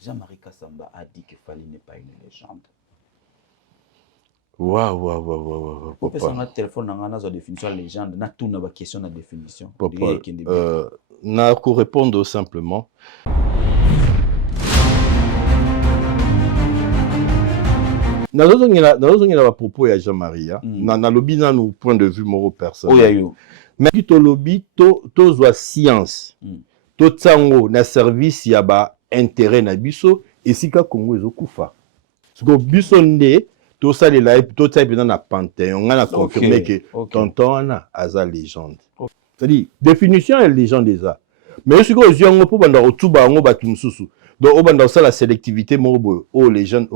Jean-Marie Kassamba a dit que Fally n'est pas une légende. Waouh, Vous pouvez papa. un téléphone dans la définition de légende, na tout na question de définition. Papa, n'a qu'à répondre simplement. Nazozongela ba propos ya Jean-Marie, na lobi na no point de vue moro personnel. Mais qui to lobi to zo science. To tsango na service ya ba intérêt na biso esika Congo ezokufa. Parce que biso nde to ça les live to type na Panthéon on a confirmé que tonton ana aza légende. C'est-à-dire définition est légende déjà. Mais ce que je pour banda otuba ngo batu mususu. Donc au banda ça la sélectivité mobo oh légende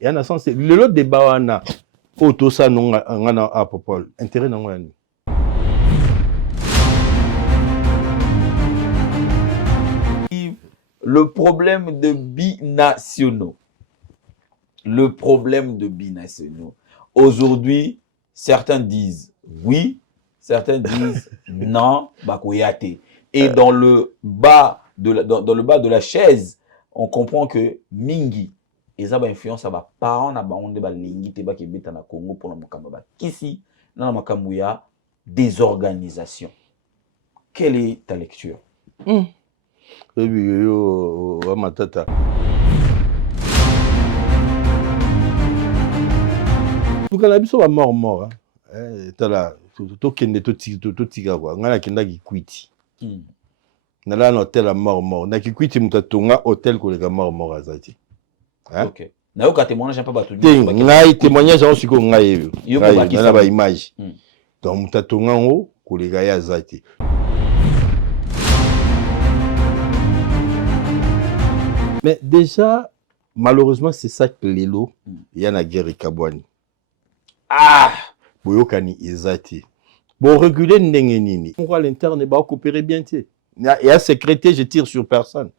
et en a sens le lot débat wana auto ça non ngana à propos intérêt na ngani. Le problème de binationaux. Le problème de binationaux. Aujourd'hui, certains disent oui, certains disent non, bakoyate. Et dans le bas de la chaise, on comprend que mingi, ils ont influence à ba parents na ba onde ba lingi te ba kebeta na Congo pour la mokamba ba kisi na makambu ya désorganisation. Quelle est ta lecture? Matata. Tout cas, la biso va mort. Tala, to kende to tiga quoi. Ngala kenda ki kwiti. Nala un hôtel à mort. Na ki kwiti mutatonga hôtel ko lega mort azati. OK. Na yo ka témoignage pas batu. Ngai témoignage on siko ngai yo. Na ba image. Donc mutatonga ngo ko lega ya azati. Mais déjà, malheureusement, c'est ça que l'élo, il y a la guerre et Kabouani. Ah! Boyokani ezati. Bon, réguler n'engenini. On voit l'interne, va coopérer bien, tu sais. Il y a secrétaire, je tire sur personne.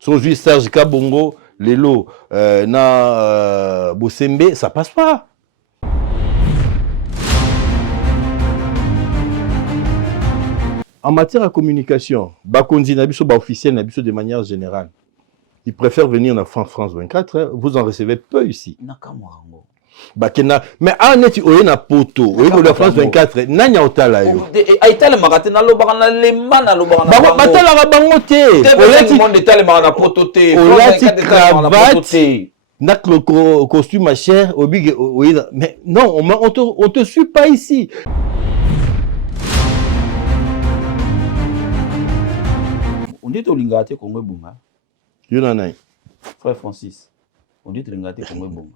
Son juge Serge Kabongo, l'élo, Bosembe, ça passe pas. En matière de communication, Bakonzi Nabiso, officiel Nabiso de manière générale. Ils préfèrent venir en France 24, hein. Vous en recevez peu ici. Bakena, mais en est il na poto, oui la France 24, nanya otala yo. Aitale maratena lo barana le mana lo barana. Batala ga bangote. Olati monde etale marana poto te. Olati cravate. Nak le costume à cher, obig oui, mais non, on te suit pas ici. On dit au lingate Congo bunga. Yonanai. Frère Francis. On dit lingate Congo bunga.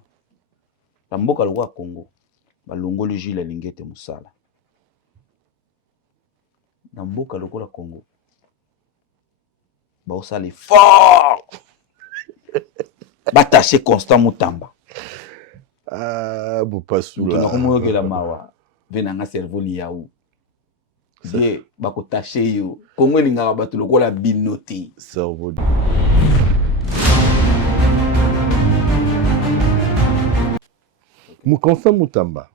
La mboka lwa Congo. Ba longoli jile lingete musala. Na mboka lokola Congo. Ba osale fort. Ba taché Constant Mutamba. Ah, Boupassoula. Tu n'as que la mawa. Venanga cerveau ni yaou. C'est ba ko taché yo. Congo lingaka batu lokola binoté. Cerveau. Constant Mutamba.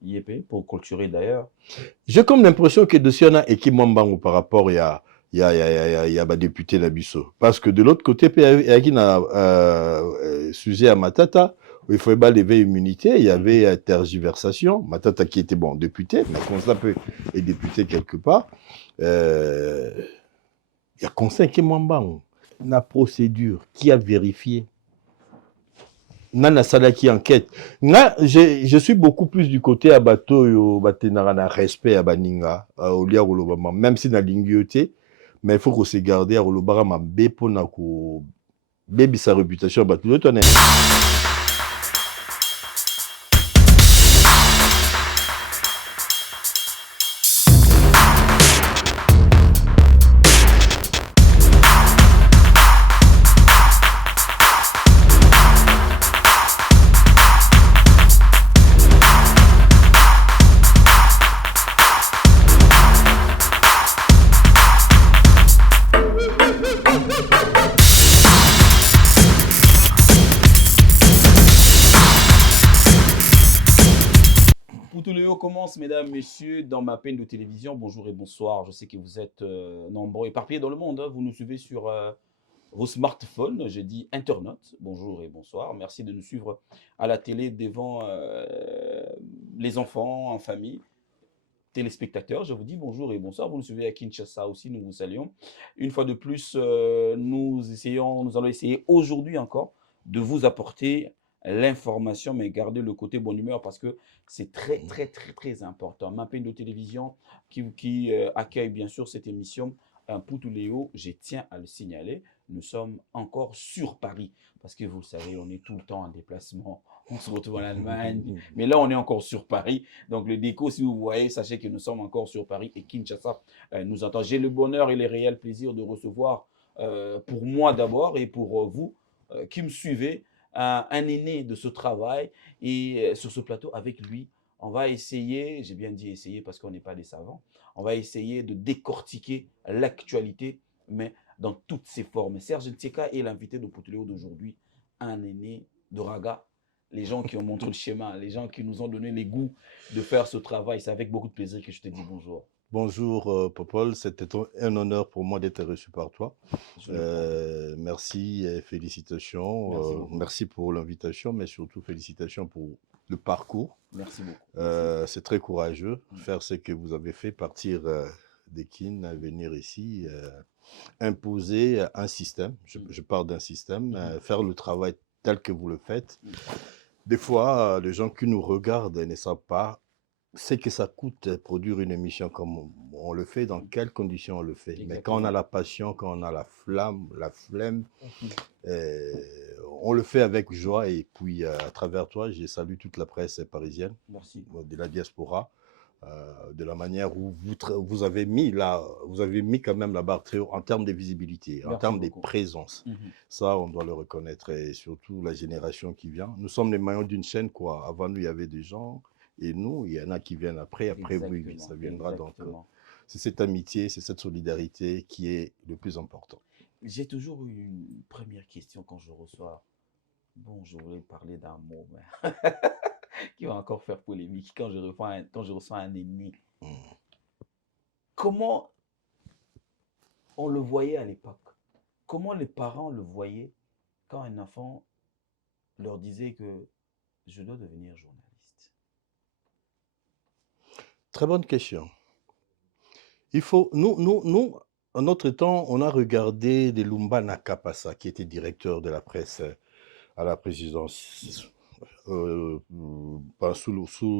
Il est payé pour culturer d'ailleurs. J'ai comme l'impression que dessus on a équipe Mambango par rapport il y a député Nabiso. Parce que de l'autre côté, il y a un sujet à Matata, où il faut lever immunité, il y avait tergiversation. Matata qui était bon député, mais Constant est député quelque part. Il y a Constant qui est Mambango. La procédure, qui a vérifié. Nana Sala qui enquête. Je suis beaucoup plus du côté à bateau batenara respect à baninga au lia rolobama même si na lingioté mais il faut qu'on se garde à rolobara ma bepo na ko baby sa réputation bateau tonne. Commence, mesdames, messieurs, dans ma peine de télévision. Bonjour et bonsoir. Je sais que vous êtes nombreux, éparpillés dans le monde. Hein. Vous nous suivez sur vos smartphones, je dis internautes, bonjour et bonsoir. Merci de nous suivre à la télé devant les enfants, en famille, téléspectateurs. Je vous dis bonjour et bonsoir. Vous nous suivez à Kinshasa aussi, nous vous saluons. Une fois de plus, nous allons essayer aujourd'hui encore de vous apporter l'information, mais garder le côté bonne humeur parce que c'est très, très, très, très important. Ma de télévision qui accueille bien sûr cette émission, un Poutou Léo, je tiens à le signaler, nous sommes encore sur Paris parce que vous le savez, on est tout le temps en déplacement. On se retrouve en Allemagne, mais là, on est encore sur Paris. Donc, le déco, si vous voyez, sachez que nous sommes encore sur Paris et Kinshasa nous entend. J'ai le bonheur et le réel plaisir de recevoir, pour moi d'abord et pour vous qui me suivez, un aîné de ce travail. Et sur ce plateau, avec lui, on va essayer, j'ai bien dit essayer parce qu'on n'est pas des savants, on va essayer de décortiquer l'actualité, mais dans toutes ses formes. Serge Ntseka est l'invité de Poutuléo d'aujourd'hui, un aîné de Raga, les gens qui ont montré le schéma, les gens qui nous ont donné les goûts de faire ce travail. C'est avec beaucoup de plaisir que je te dis bonjour. Bonjour Popol, c'était un honneur pour moi d'être reçu par toi. Merci et félicitations. Merci beaucoup. Merci pour l'invitation, mais surtout félicitations pour le parcours. Merci beaucoup. C'est très courageux faire ce que vous avez fait, partir des Kin, venir ici, imposer un système. Je parle d'un système, faire le travail tel que vous le faites. Des fois, les gens qui nous regardent ne savent pas ce que ça coûte produire une émission comme on le fait, dans quelles conditions on le fait. Exactement. Mais quand on a la passion, quand on a la flamme, la flemme, on le fait avec joie. Et puis, à travers toi, je salue toute la presse parisienne. Merci. De la diaspora, de la manière où vous avez mis quand même la barre très haut en termes de visibilité, en termes de présence. Ça, on doit le reconnaître, et surtout la génération qui vient. Nous sommes les maillons d'une chaîne, quoi. Avant nous, il y avait des gens, et nous, il y en a qui viennent après oui, ça viendra. Exactement. Donc, c'est cette amitié, c'est cette solidarité qui est le plus important. J'ai toujours eu une première question quand je reçois, bon, je voulais parler d'un mot, mais qui va encore faire polémique quand je reçois un aîné. Comment on le voyait à l'époque? Comment les parents le voyaient quand un enfant leur disait que je dois devenir journaliste? Très bonne question. Il faut, nous, en notre temps, on a regardé des Lumba Nakapasa, qui était directeur de la presse à la présidence, sous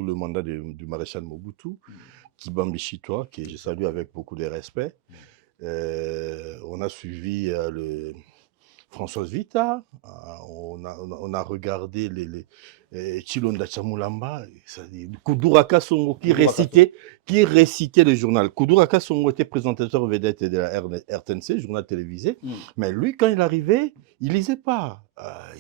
le mandat du maréchal Mobutu, Kibambi Chitois, que je salue avec beaucoup de respect. On a suivi Françoise Vita, on a regardé Chilonda Chamulamba, Koudouraka Songo qui récitait le journal. Koudouraka Songo était présentateur vedette de la RTNC, journal télévisé, mais lui, quand il arrivait, il lisait pas. À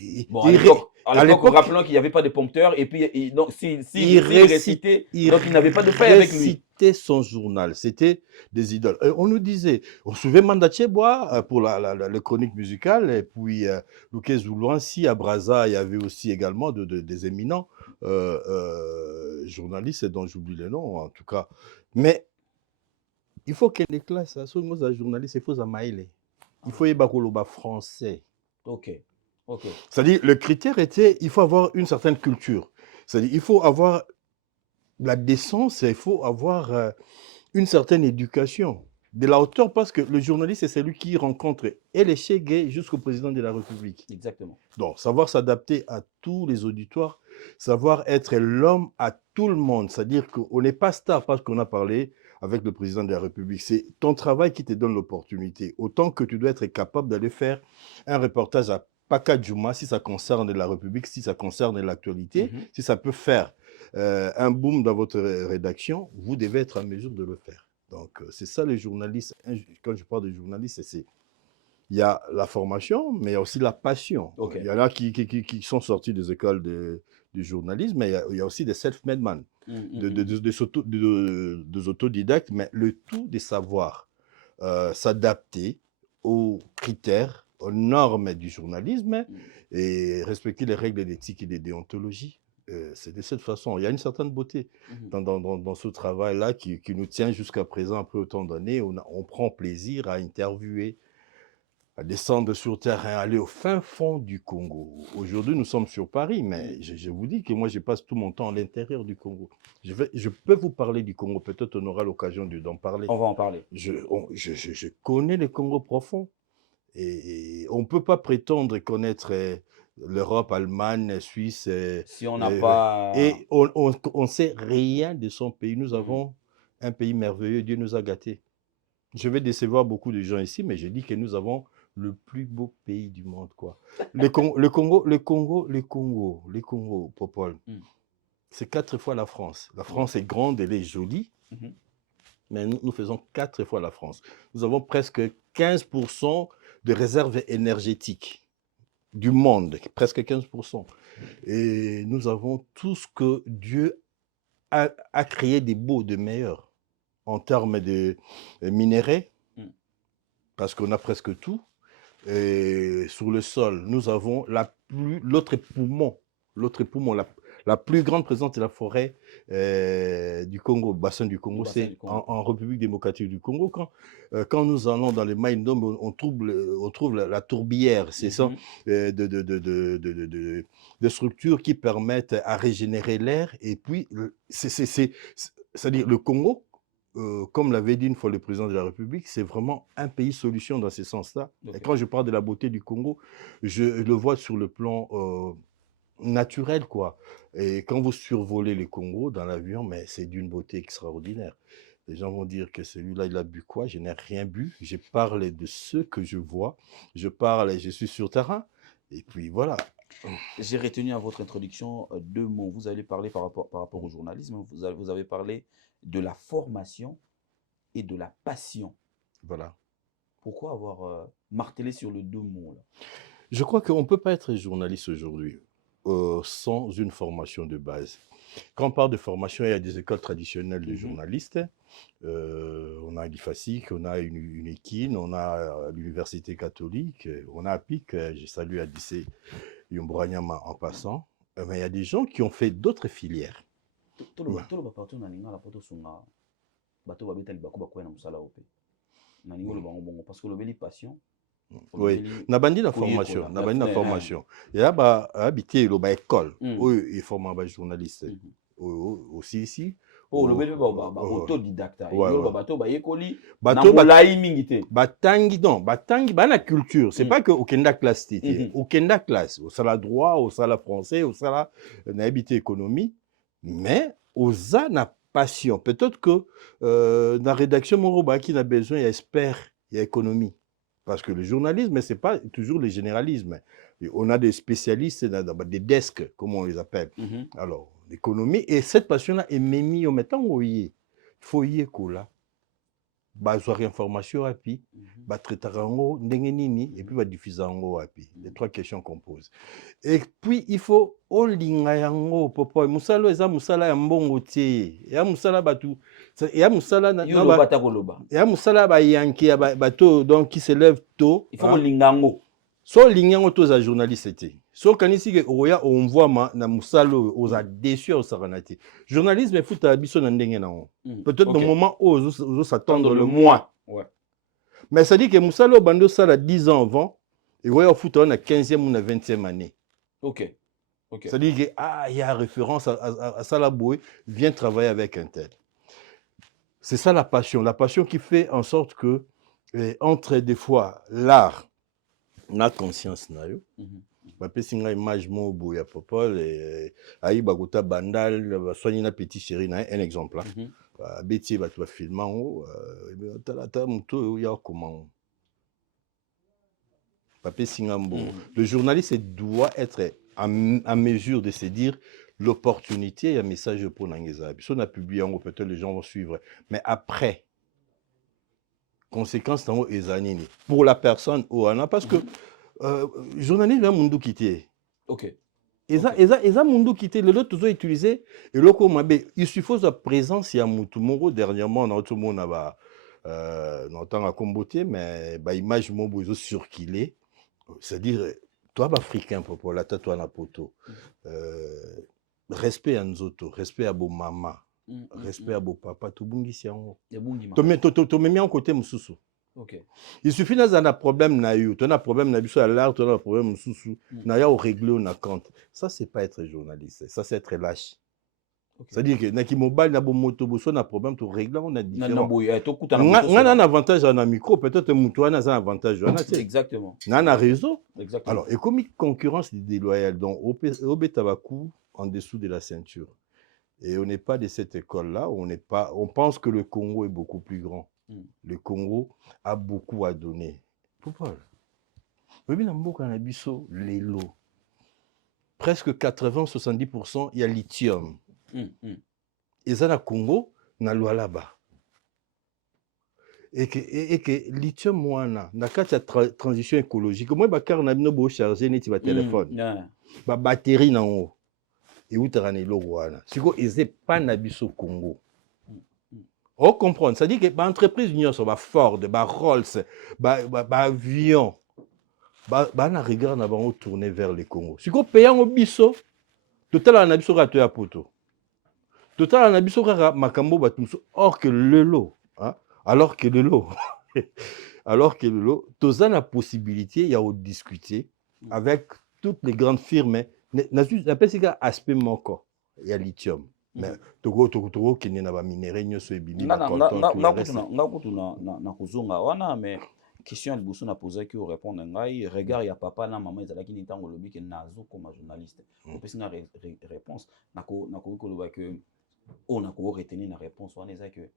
l'époque, rappelons qu'il n'y avait pas de prompteur, et puis donc s'il récitait, donc il n'avait pas de feuille avec lui. C'était son journal, c'était des idoles. On nous disait, on suivait Mandachebois pour la chronique musicale, et puis Luke Zoulouansi à Brazza, il y avait aussi également des éminents journalistes dont j'oublie les noms en tout cas. Mais il faut que les classes, les journalistes, il faut amaïler. Il faut y avoir français. Ok. C'est-à-dire, le critère était, il faut avoir une certaine culture. C'est-à-dire, il faut avoir la décence, il faut avoir une certaine éducation. De la hauteur, parce que le journaliste, c'est celui qui rencontre et les Chegué jusqu'au président de la République. Exactement. Donc, savoir s'adapter à tous les auditoires, savoir être l'homme à tout le monde. C'est-à-dire qu'on n'est pas star parce qu'on a parlé avec le président de la République. C'est ton travail qui te donne l'opportunité. Autant que tu dois être capable d'aller faire un reportage à Paka Djouma, si ça concerne la République, si ça concerne l'actualité, si ça peut faire un boom dans votre rédaction, vous devez être en mesure de le faire. Donc, c'est ça les journalistes. Quand je parle de journalistes, il y a la formation, mais il y a aussi la passion. Okay. Il y en a qui sont sortis des écoles de journalisme, mais il y a aussi des self-made men, des autodidactes, mais le tout de savoir s'adapter aux critères, aux normes du journalisme et respecter les règles d'éthique et de déontologie. C'est de cette façon. Il y a une certaine beauté dans ce travail-là qui nous tient jusqu'à présent, après autant d'années. On prend plaisir à interviewer à descendre sur terrain, aller au fin fond du Congo. Aujourd'hui, nous sommes sur Paris, mais je vous dis que moi, je passe tout mon temps à l'intérieur du Congo. Je peux vous parler du Congo, peut-être on aura l'occasion d'en parler. On va en parler. Je connais le Congo profond. Et on ne peut pas prétendre connaître l'Europe, Allemagne, Suisse. Si on n'a pas... Et on ne sait rien de son pays. Nous avons un pays merveilleux. Dieu nous a gâtés. Je vais décevoir beaucoup de gens ici, mais je dis que nous avons le plus beau pays du monde, quoi. Le Congo, Popol, c'est 4 fois la France. La France est grande, elle est jolie, mais nous faisons 4 fois la France. Nous avons presque 15% de réserves énergétiques du monde, presque 15%. Et nous avons tout ce que Dieu a créé de beau, de meilleur en termes de minerais, parce qu'on a presque tout. Et sur le sol, nous avons l'autre poumon, la plus grande présence de la forêt du Congo, bassin du Congo, c'est en République démocratique du Congo. Quand nous allons dans les Maïndombe, on trouve la tourbière, c'est ça, de structures qui permettent à régénérer l'air. Et puis, c'est-à-dire le Congo, comme l'avait dit une fois le président de la République, c'est vraiment un pays solution dans ce sens-là. Okay. Et quand je parle de la beauté du Congo, je le vois sur le plan naturel, quoi. Et quand vous survolez le Congo dans l'avion, mais c'est d'une beauté extraordinaire. Les gens vont dire que celui-là, il a bu quoi? Je n'ai rien bu. Je parle de ce que je vois. Je suis sur terrain. Et puis voilà. J'ai retenu à votre introduction 2 mots. Vous allez parler par rapport au journalisme. Vous avez parlé de la formation et de la passion. Voilà. Pourquoi avoir martelé sur les 2 mots là? Je crois qu'on ne peut pas être journaliste aujourd'hui sans une formation de base. Quand on parle de formation, il y a des écoles traditionnelles de journalistes. On a l'IFASIC, on a une EKIN, on a l'Université catholique, on a APIC, je salue Adissé Yombranyama en passant. Mais il y a des gens qui ont fait d'autres filières. Parce que le passion. Oui, nabandi na formation, il y a habité le école, il forme un journaliste aussi ici. Oh, le bébé autodidacte. Batangi, la culture. C'est pas que au Kenda classe, au Kenda classe, au sala droit, au sala français, au sala habité économie, mais aux na passion. Peut-être que la rédaction Moroba qui a besoin, il y a expert, il y a économie. Parce que le journalisme, ce n'est pas toujours le généralisme. Et on a des spécialistes, des desks, comme on les appelle. Alors, l'économie, et cette passion-là est mise au mettant où il faut y aller. Avoir information, et puis, traiter et puis, diffuser. Les 3 questions qu'on pose. Et puis, il faut olinga yango popo musala eza musala ya mbongo tie ya musala batu ya musala na ya musala ba yanki ya bato donc qui se lève tôt il faut olinga yango so lingango to za journaliste te so kanisi ke oya on voit na musala oza déçu au saranati journalisme futa biso na ndenge na on peut-être dans moment où on s'attendre le mois mais ça dit que musala bando sala 10 ans avant et oya futa na 15e ou na 20e année. OK. C'est-à-dire qu'il y a référence à Salaboué, viens travailler avec un tel. C'est ça la passion qui fait en sorte que, entre des fois, l'art, la conscience, une image ya popol ayi bagota bandal soigner na petit chéri un exemple là beti ba tu filmant tala muto ya comment papé singambo le journaliste doit être à mesure de se dire l'opportunité, il y a un message pour Nangezabi. Si on a publié, peut-être les gens vont suivre. Mais après, conséquence dans les années, pour la personne, parce que journaliste, il y a un monde quitté. OK. Et ça, monde quitté, le lot toujours utilisé. Et le il suffit de la présence, il y a Moutoumoro, dernièrement, dans tout le monde a à comboter, mais l'image est surkilée. C'est-à-dire, toi, africain, pour la toi, na poto. Respect à Nzoto, respect à beau maman, respect à beau papa, tout bungisi yango. To me mis en côté mususu. Ok. Il suffit d'un problème na eu, tu as un problème na biso à l'art, tu as un problème sous na ya au régler on a compte. Ça c'est pas être journaliste, ça c'est être lâche. Ok. C'est-à-dire que na ki mobile na bo moto bo so na problème to régler on a Na différent. boy, to kuta na On moto a un avantage na micro, peut-être muto na un avantage na Exactement. na na réseau. Exactement. Alors, et comme concurrence déloyale, donc au tabakou en dessous de la ceinture. Et on n'est pas de cette école-là, on pense que le Congo est beaucoup plus grand. Le Congo a beaucoup à donner. Pourquoi? Presque 80-70%, il y a lithium. Et ça, le Congo, na loi là-bas. Et que lithium, moi, na transition écologique. Moi, bakar na bino bo charger net ba téléphone. Ba batterie na haut. Et où t'as le wana. Si quoi, ils pas na biso Congo. On comprend. Ça dit que ba entreprise union sur ba Ford, ba Rolls, ba avion, ba na regard na bango tourner vers le Congo. Si quoi payant au biso, total na biso rato ya poto. Total na biso kaka makambo batumso. Or que le lot, hein? Alors que le lot. Alors que le lot, tu as la possibilité, il y a à discuter avec toutes les grandes firmes. N'appelle ça aspect manquant. Il y a lithium. Mais Togo qui n'est pas minéré, nous sommes bini, na kuzunga wana mais question liboso na poser ki répondre ngai regard ya papa na maman ezalaki ni ntango lobi ke nazo comme journaliste opesi nga réponse nako koloba que on a ko retenir la réponse wana eza que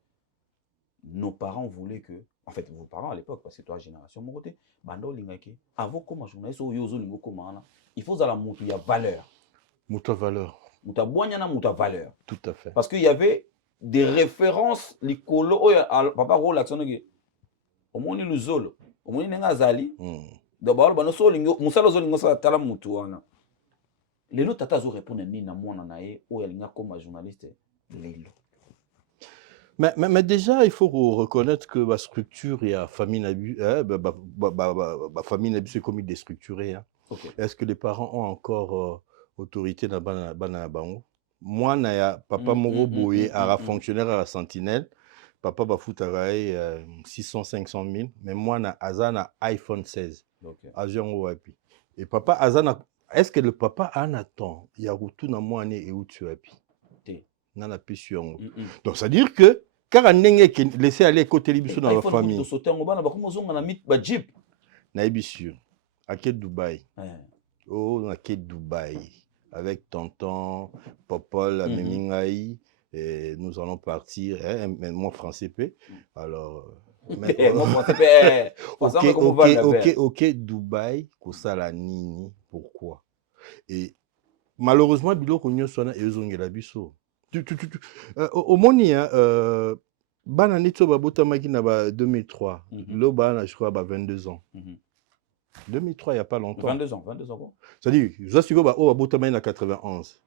nos parents voulaient que, en fait, vos parents à l'époque, parce que toi, génération, mon côté, bando lingaki, avant comme journaliste, ou yozo lingo comme il faut à la moutou, il y a valeur. Mouta valeur. Mouta boignana, mouta valeur. Tout à fait. Parce qu'il y avait des références, les colos, papa, rôle, l'action, au moins, le zolo, au moins, il y a zali. D'abord, bano so lingo, musalo zo lingo sa tala moutou, wana. Lelo tata zo répondre ni na mwana na ye, ou yalinga comme journaliste, lelo. Mais déjà, il faut reconnaître que la structure et la famille famille est comme déstructurée. Hein. Okay. Est-ce que les parents ont encore autorité dans la bango? Moi, naya papa moro boye à fonctionnaire à la sentinelle. Papa bafutaraï 600-500 000. Mais moi, na azana iPhone 16. Okay. Et papa azana. Est-ce que le papa a un temps? Il y a retour dans moi et où tu as pu? Nana pission. Donc, c'est-à-dire que car un nègre qui laissé aller côté libiso dans la famille. Naibissu, à quel Dubaï? Oh, à quel Dubaï? Avec tonton, Popol, Memingaï, et nous allons partir. Mais moi, français P. Alors. Ok, Dubaï, Kosala Nini, pourquoi? Et malheureusement, Biloko Nyosona et Ozongela Bisso. Au moni, bana nito babota makina ba 2003. Lo bana je crois ba 22 ans. 2003 il y a pas longtemps. 22 ans quoi. C'est-à-dire, je suis ba babota makina 91.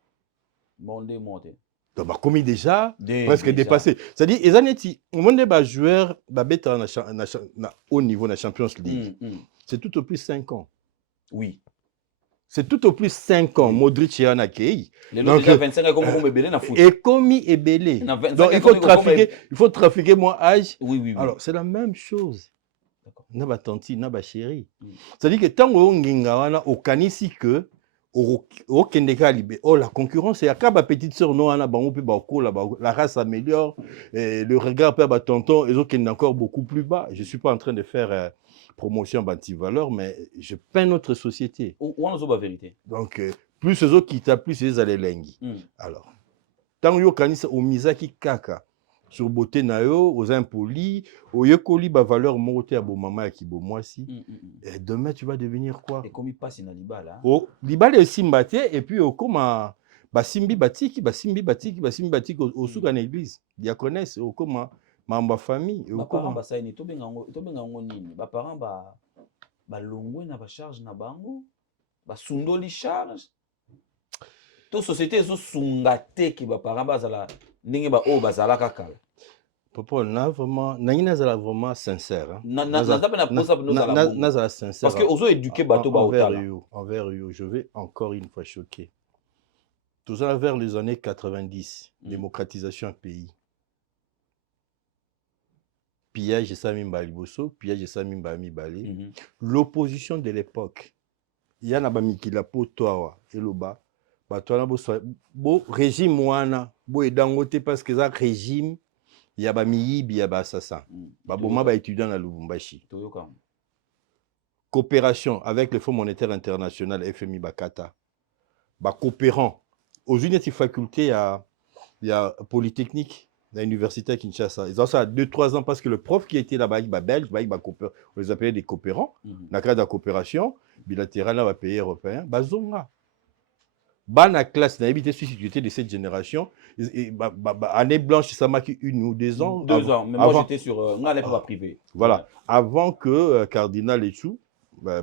Bon démonté. Donc ba commis déjà presque dépassé. C'est-à-dire ils aneti au monde ba joueur ba beta na haut niveau na Champions League. C'est tout au plus 5 ans. Oui. C'est tout au plus 5 ans. Modric et Anakei. Donc, déjà 25 ans, comme Ebélé na foot. Et comme Ebélé. Donc, il faut trafiquer mon âge. Oui. Alors, c'est la même chose. Naba tanti, naba chéri. C'est-à-dire que tant qu'on ngingawana, au kanisi que, au kendeka libé, oh, la concurrence, et à quand ma petite sœur, non, la race s'améliore, le regard peut être tonton, et autres qui sont encore beaucoup plus bas. Je ne suis pas en train de faire promotion bâti-valeur, mais je peins notre société. Où on a la vérité. Donc, plus ces autres qui tapent, plus ces allez lengi. Alors, tant que kanisa au misaki kaka, sur beauté nayo, aux impolis, au yekoli ba valeur monte à bon maman qui bon moi si. Et demain tu vas devenir quoi? Et comme il passe dans libala. Oh, libala est simbaté et puis au comment basimbi batiki au sous en église. Diaconesse au comment mamba famille au comment ba ça ni to benga ngo nini. Ba parents ba longwe na ba charge na bango. Ba sundoli charge. To société zo sungate ki ba parents bazala ndenge ba o bazala kakala. Papa na vraiment nangina zala vraiment sincère. Sincère. Parce que ozo éduquer bato ba otala. Envers eux, je vais encore une fois choquer. Tout ça vers les années 90, démocratisation du pays. pillage et Sami Mbaliboso, pillage et Sami Mbami Bali. Mhm. L'opposition de l'époque. Il y a un Mikila Potoa et Loba. Batona bo régime wana bo edangote parce que ça régime il y a miyibi il y a assassin. Baboma ba étudiant à Lubumbashi. Coopération avec le Fonds monétaire international FMI Bakata. Ba coopérant aux universités facultés il y a Polytechnique, l'université à Kinshasa. Ils ont ça 2-3 ans parce que le prof qui était là-bas, il va belge, on les appelait des coopérants. Dans le cadre de la coopération bilatérale, dans les pays européens, bazonga. Bana classe, n'a évité suscité de cette génération. Année blanche, ça m'a une ou 2 ans. 2 ans, mais moi j'étais sur l'école privée. Voilà, avant que Cardinal Echou,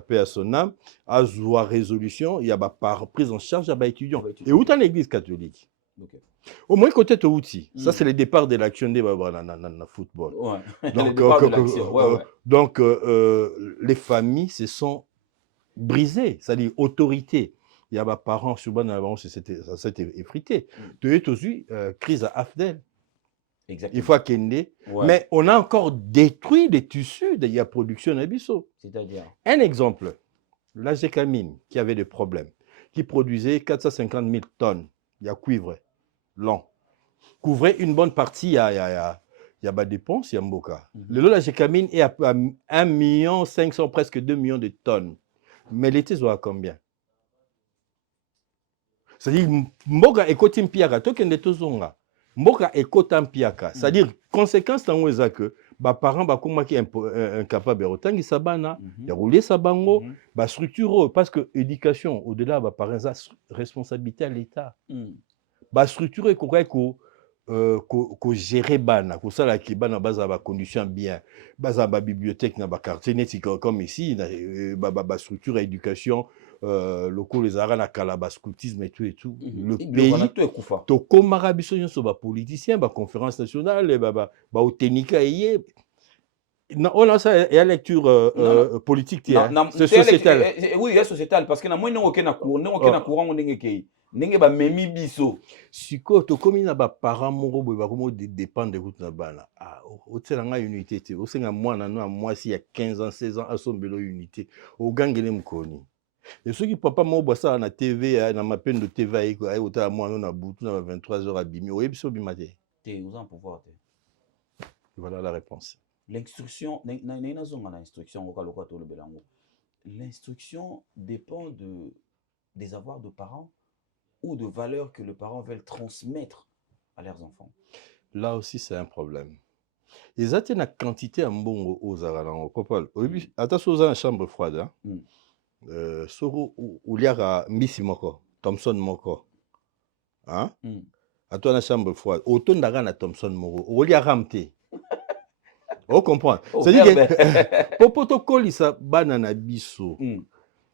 paix à son âme, a joué résolution, il y a prise en charge à étudiants. Et où est l'église catholique? Okay. Au moins côté de outil. Ça c'est le départ de l'action des dans le football. Ouais. Donc les familles se sont brisées, c'est-à-dire autorité. Il y a des parents souvent avant ça s'était effrité. Tu es aussi crise à Afdel. Exactement. Il faut qu'il y ait. Mais on a encore détruit les tissus de la production d'Abisso. C'est-à-dire un exemple, la Gécamine qui avait des problèmes, qui produisait 450 000 tonnes, il y a cuivre lent, couvrait une bonne partie, il y a des dépenses, il y a Mboka. Le lot de la Gécamine est à 1,5 million, presque 2 millions de tonnes. Mais l'été, ça va combien? C'est-à-dire, Mboka est côté Mpiaka, token de Tozonga. Mboka est côté Mpiaka. C'est-à-dire, conséquence, c'est que les parents sont incapables de retenir sa bana, de rouler sa bango, de structure, parce que l'éducation, au-delà, les parents ont responsabilité à l'État. La structure est correcte. Ko gérer bana ko sala ki bana baza ba condition bien baza ba bibliothèque na ba quartier neti comme ici ba structure éducation locaux les arana na kala ba scoutisme et tout le pays to komara biso nyonso ba politicien ba conférence nationale ba otenika eye on a ça il y a lecture politique c'est sociétal. Oui, il y a sociétal parce que na moi non aucun courant on ndenge ndenge ba memi biso siko to komi na ba parents moko boye ba komo dépendre de route na bana o tsela nga unité te o senga mwana no mwasi ya 15 ans 16 ans asombelo unité o gangele mkoni et ceux qui papa mo bossa na TV na mapendo de TV ay ota mwana na butu na 23h abimi o yebiso bimate te aux en pouvoir te voilà la réponse. L'instruction l'instruction dépend des avoirs de parents ou de valeurs que les parents veulent transmettre à leurs enfants. Là aussi, c'est un problème. Ils ont une quantité de mbongo aux aralans. Attention aux chambre froide. Soro ou liara Missy Moko, Thompson Moko. Hein? À toi, la chambre froide. Autant d'arana Thompson Moko. Ou liara Ramte. On comprend. C'est-à-dire que pour protocole, ça banana biso.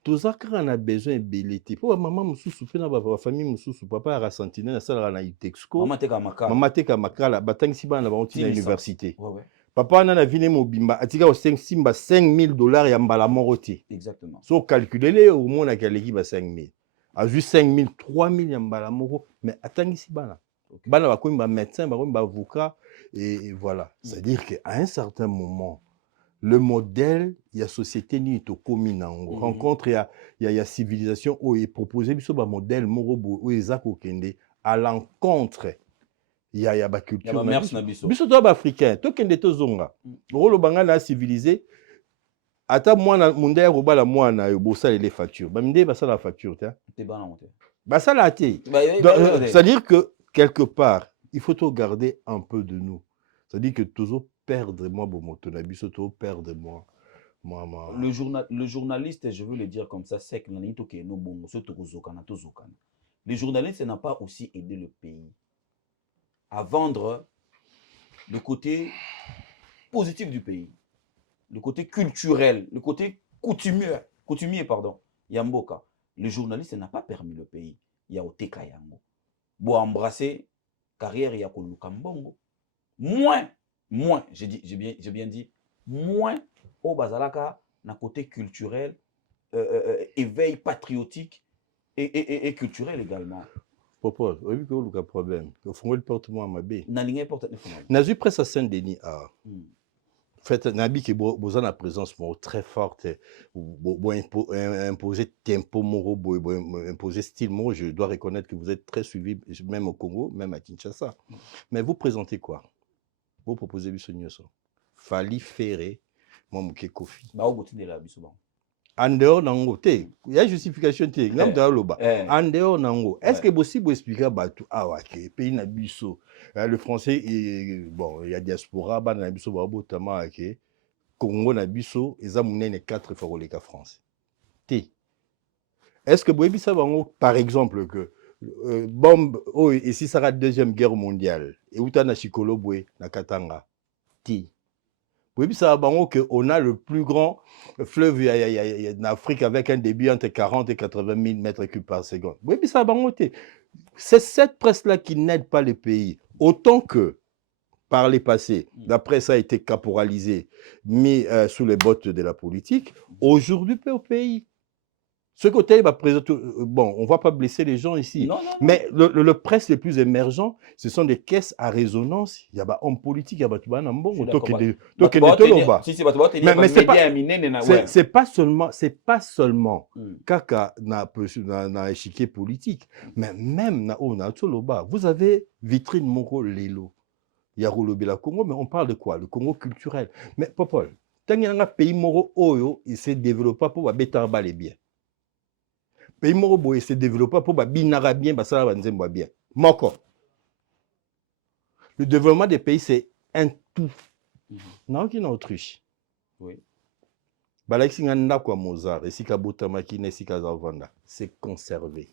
Tout ça, quand on a besoin de belleté. Pour maman, moussou, fait dans famille, moussou, papa a ressenti dans la salle, on a eu texco. Maman teka makala, batang si ban avant à l'université. Papa on a venu mobimba, atika au 5 simba $5,000 ya mbala moroti. Exactement. So calculer au moins à quel équipe 5,000. A juste 5,000, 3,000 ya mbala moro, mais attends si bana. Bana ba koimba médecin, ba koimba avocat et voilà. C'est-à-dire qu'à un certain moment le modèle, il y a société ni to kominango. Rencontre il y a civilisation où est proposé biso ba modèle morobo où ezako kende à l'encontre. Il y a ba culture. Il y a ba mers na biso. Biso to ba africain, to kende to zonga. Rolo banga na civilisé. Ata mwana mundaya robala mwana yo bosala les factures. Ba minde ba sala facture ta. Te bana monter. Ba sala té. C'est-à-dire que quelque part, il faut tout garder un peu de nous. C'est-à-dire que toujours perdre moi Bomotonabi, surtout perdre moi. Le journaliste, je veux le dire comme ça, c'est que le journaliste n'a pas aussi aidé le pays à vendre le côté positif du pays, le côté culturel, le côté coutumier pardon. Yamboka. Le journaliste n'a pas permis le pays. Il y a Oteka Yango. Bon, embrasser carrière Yakolu Kambongo. Moins, j'ai bien dit, moins au Bazalaka, na côté culturel, éveil patriotique et culturel également. Propose, oui, que le problème. Le fond le porte-moi à ma baie. N'a rien porté. N'a eu presque à Saint-Denis. Faites nabi qui besoin la présence très forte, imposer tempo moro, imposer style moro. Je dois reconnaître que vous êtes très suivi, même au Congo, même à Kinshasa. Mais vous présentez quoi? Vous proposez du Sonyoso. Fali Ferré, moi Mouké Kofi. Bah, au côté de la bisoban. En dehors nango, il y a justification te. Ngam da loba. En dehors nango, est-ce que possible expliquer batu que pays na biso, le français bon, il y a diaspora ba na biso ba botama que Congo na biso eza munene 4 fois le France. T. Est-ce que boyebi ça bango par exemple que bombe et si ça la deuxième guerre mondiale et uta na Chikolo Bwe na Katanga. T. Oui, ça va on a le plus grand fleuve en Afrique avec un débit entre 40 et 80 000 mètres cubes par seconde. Oui, ça va c'est cette presse-là qui n'aide pas les pays. Autant que par les passés, d'après ça a été caporalisé, mis sous les bottes de la politique, aujourd'hui, au pays. Ce côté, bon, on ne va pas blesser les gens ici, non. Mais le presse les plus émergents, ce sont des caisses à résonance. Il y a des hommes politiques, il y a des mais c'est pas seulement kaka na échiquier politique, mais même na Toloba. Vous avez vitrine moro lelo. Il y a Rolobela Congo, mais on parle de quoi? Le Congo culturel. Mais Popol, tant qu'il y a un pays moro oyo, il s'est développé pour bétarba les biens. Pays moro boye se développer pour binara bien basala banzembo bien. Moko. Le développement des pays c'est un tout. Non qui en Autriche. Oui. Balaxi nganda kwa Mozart, esika botamaki na esika zavanda, c'est conservé.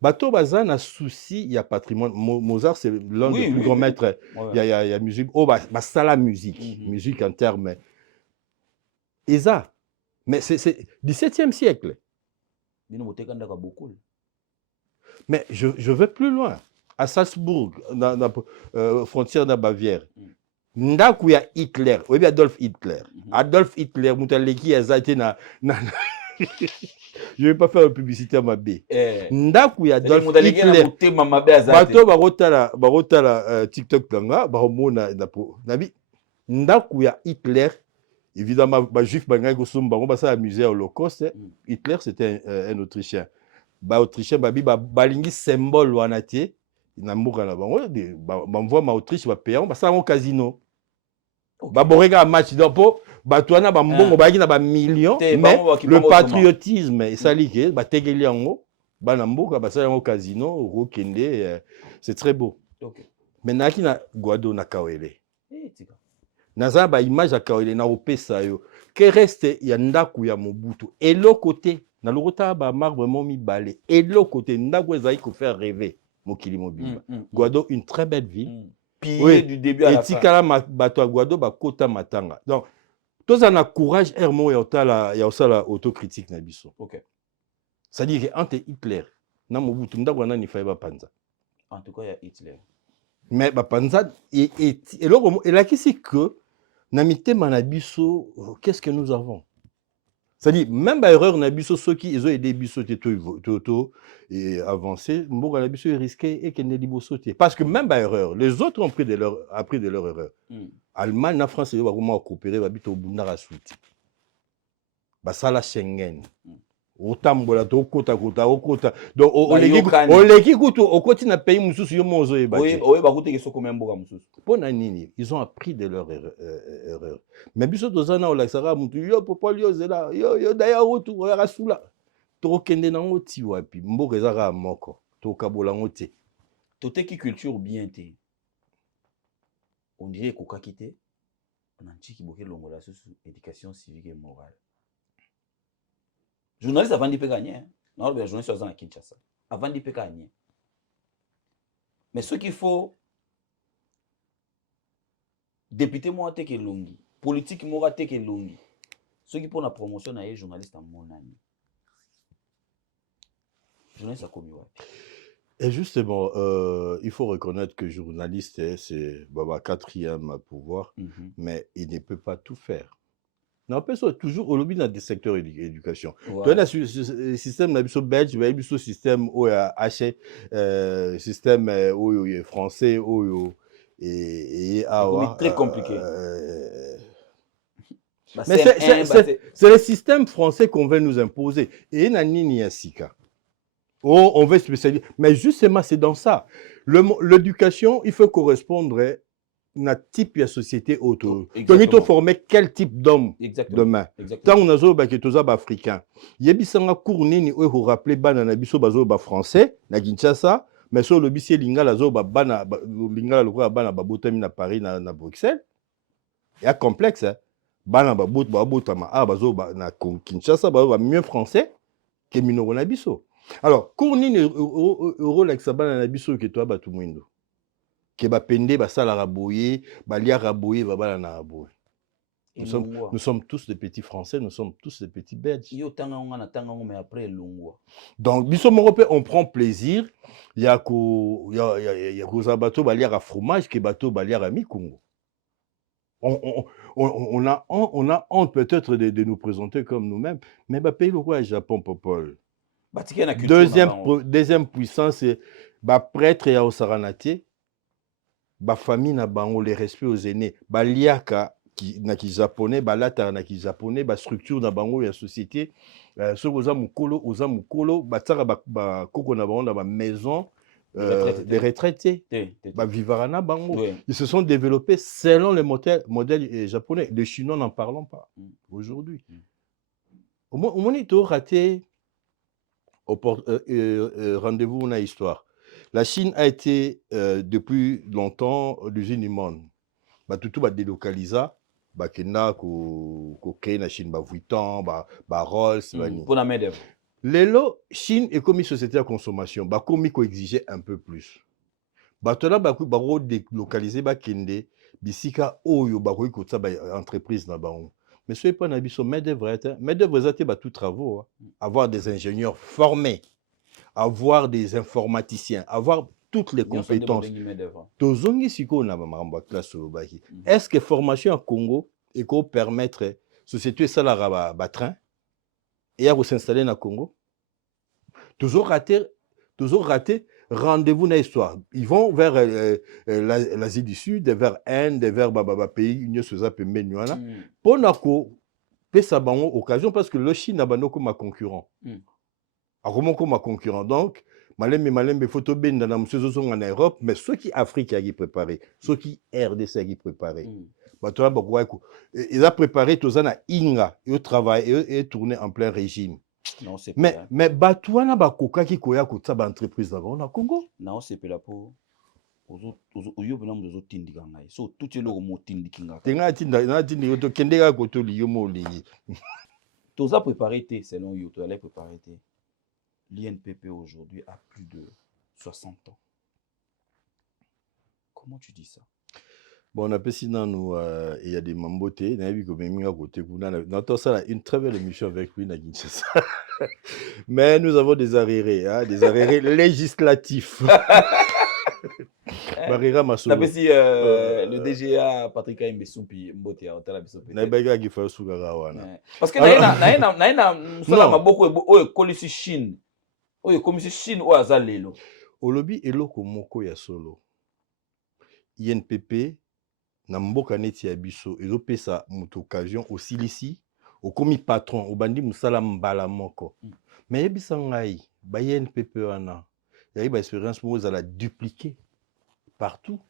Bato baza na souci, il y a patrimoine. Mozart c'est l'un des plus grands maîtres. Il y a musique, basala musique, musique en termes. Eza. Mais c'est 17e siècle. Mais je vais plus loin. À Salzbourg, dans la frontière de la Bavière, ndaku ya Hitler, oui, Adolf Hitler. Adolf Hitler, Moutaleki a été na. Je ne vais pas faire une publicité à ma bé. Ndaku ya Adolf Hitler. Bato barota TikTok tanga, baromona nabi. Ndaku ya Hitler. Évidemment, les Juifs ont amusé à l'Holocauste. Hitler, c'était un Autrichien. Les Autrichiens, balingi symbole wanati. Na muka na bango, banvoa ma Autriche, payant, ça un casino. Baborega match d'opo, batouana bambongo bagi na ba millions, mais le patriotisme, et ça ligue, bategeli yango, banamboka, basa yango casino, rokende, c'est très beau. Mais naki na Guado na Kawele. Naza ba image akawele na opesa yo que reste ya ndaku ya Mobutu et l'autre côté na lokota ba marbre momi balé et l'autre côté ndaku ezai ko faire rêver mokili mobimba. Guado une très belle ville. Oui, du début à la fin. Et tikala bato Guado ba kota matanga. Donc tous en a courage hermo ya osala autocritique na biso. OK. Ça dit que entre Hitler na Mobutu ndaku wana ni faiba panza. En tout cas il y a Hitler. Mais ba panza et là qui c'est que Namité Manabiso, qu'est-ce que nous avons? C'est-à-dire, même par erreur, Nabiso, ceux qui ont aidé Bisso et avancé, Mboga Nabiso est risqué et qu'il n'est pas sauté. Parce que même par erreur, les autres ont appris de leur erreur. Allemagne, la France, ils vont coopérer, ils vont Bundara Souti. Basala Schengen. Otambola to kota. Donc on les kutu okoti na pays mususu yo mozo e bati. Oui, bakuti ke soko memboka mususu. Pona nini, ils ont appris de leur erreur. Mais biso tozana o laksara mutu yo popo yo zela yo daya otu o rasula. To kende na ngoti wapi mboka ezaka moko. To kabola ngoti. Toteki culture bien te. On dirait koka kité. On a dit ki boké longola sur éducation civique et morale. Journaliste avant de gagner. Non, le journaliste à Kinshasa. Avant de gagner. Mais ce qu'il faut, député moi te que longi, politique moi te que longi. Ce qui pour la promotion na journaliste en mon ami. Journaliste à commis. Et justement, il faut reconnaître que journaliste, c'est Baba 4e pouvoir, mais il ne peut pas tout faire. Non, toujours au lobby dans des secteurs d'éducation. Tu as le système belge, le système système français et très compliqué. Bah, Mais c'est le système français qu'on veut nous imposer. Et Nanini Yasika. Oh, on veut spécialiser. Mais justement, c'est dans ça. L'éducation, il faut correspondre à un type de société autour. Donc, il faut former quel type d'homme demain. Tant qu'on a des africains. Il y a des cours nini où vous rappelez banana biso bazo ba français na Kinshasa, mais sur le bisi lingala zo ba bana lingala lokwa bana ba botami na Paris na Bruxelles. Il y a complexe hein. Bana ba botama bazo ba na Kinshasa ba mieux français que minoro na biso. Alors, cours nini euro like sa bana na biso ke toi ba tout mwindo. Ke ba pende ba sala raboyer, ba lia raboyer ba bana na raboyer. Nous sommes tous des petits Français, nous sommes tous des petits Belges. Donc, on prend plaisir. Il y a un bateau balière à fromage qui est bateau balière à mi-Congo. On a honte peut-être de nous présenter comme nous-mêmes, mais bah, pays le roi Japon, Popol. Deuxième puissance, c'est bah, prêtre et au Saranati, bah, famille na bango, les respects aux aînés, bah, liaka. Na ki japonais balata na ki japonais ba structure na bango ya société so oza mukolo bataka ba koko na bango na ba maison des retraités ba vivara na bango ils se sont développés selon les modèles japonais. Les Chinois n'en parlons pas aujourd'hui. Au moins il faut rater rendez-vous na histoire. La Chine a été depuis longtemps l'usine du monde. Ba tout ba délocaliser bakenda ko créer na Chine ba Vuitton ba Rolls bani pour la main d'œuvre. Lelo Chine est comme une société à consommation ba komi ko exiger un peu plus ba tona ba ko délocaliser ba kende bisika oyo ba ko kotsa ba entreprise na bango. Mais ce n'est pas na biso main d'œuvre zate ba tout travaux hein. Avoir des ingénieurs formés, avoir des informaticiens, avoir toutes les compétences. Est-ce que formation à Congo et qu'on permettre société salara train et à s'installer dans Congo? Toujours raté rendez-vous dans l'histoire. Ils vont vers l'Asie du Sud, vers Inde, vers pays Union Sosape Menuana. Pour nako pesa bango occasion parce que le Chine n'a pas comme concurrent. Comme concurrent donc. Malembe photo benda na monsieur en Europe mais ceux qui Afrique a préparé ceux qui RDC a préparé ils a préparé tout ça na inga et travail et tourner en plein régime. Non c'est mais batouana ba koka ki koya ko tsa ba entreprise na Congo non c'est pas là pour oyo bana mzo tindika ngai so tout le mo tindikinga tenga tinda na tindi to kendeka ko to liyo mo li to za préparé té selon yo to allait préparer té. L'INPP aujourd'hui a plus de 60 ans. Comment tu dis ça? Bon, on a pas sinon nous il y a des mambotés, n'a vu comme minga côté kuna na ça une très belle émission avec lui na Kinshasa. Mais nous avons des arriérés hein, des arriérés législatifs. Barira Masolo. Le DGA Patrick Mbesumpi Mbote a otala bisope. Na bega ki fa sugara wana. Parce que naina musala maboko oyo kolisi Chine. Oyo komisi Chine o azalelo. Olobi eloko moko ya solo. INPP na mboka neti ya biso ezopesa moto occasion osilisi okomi patron obandi musala mbala moko. Mais yebisa ngai ba INPP wana ya ba expérience mo za la dupliquer partout.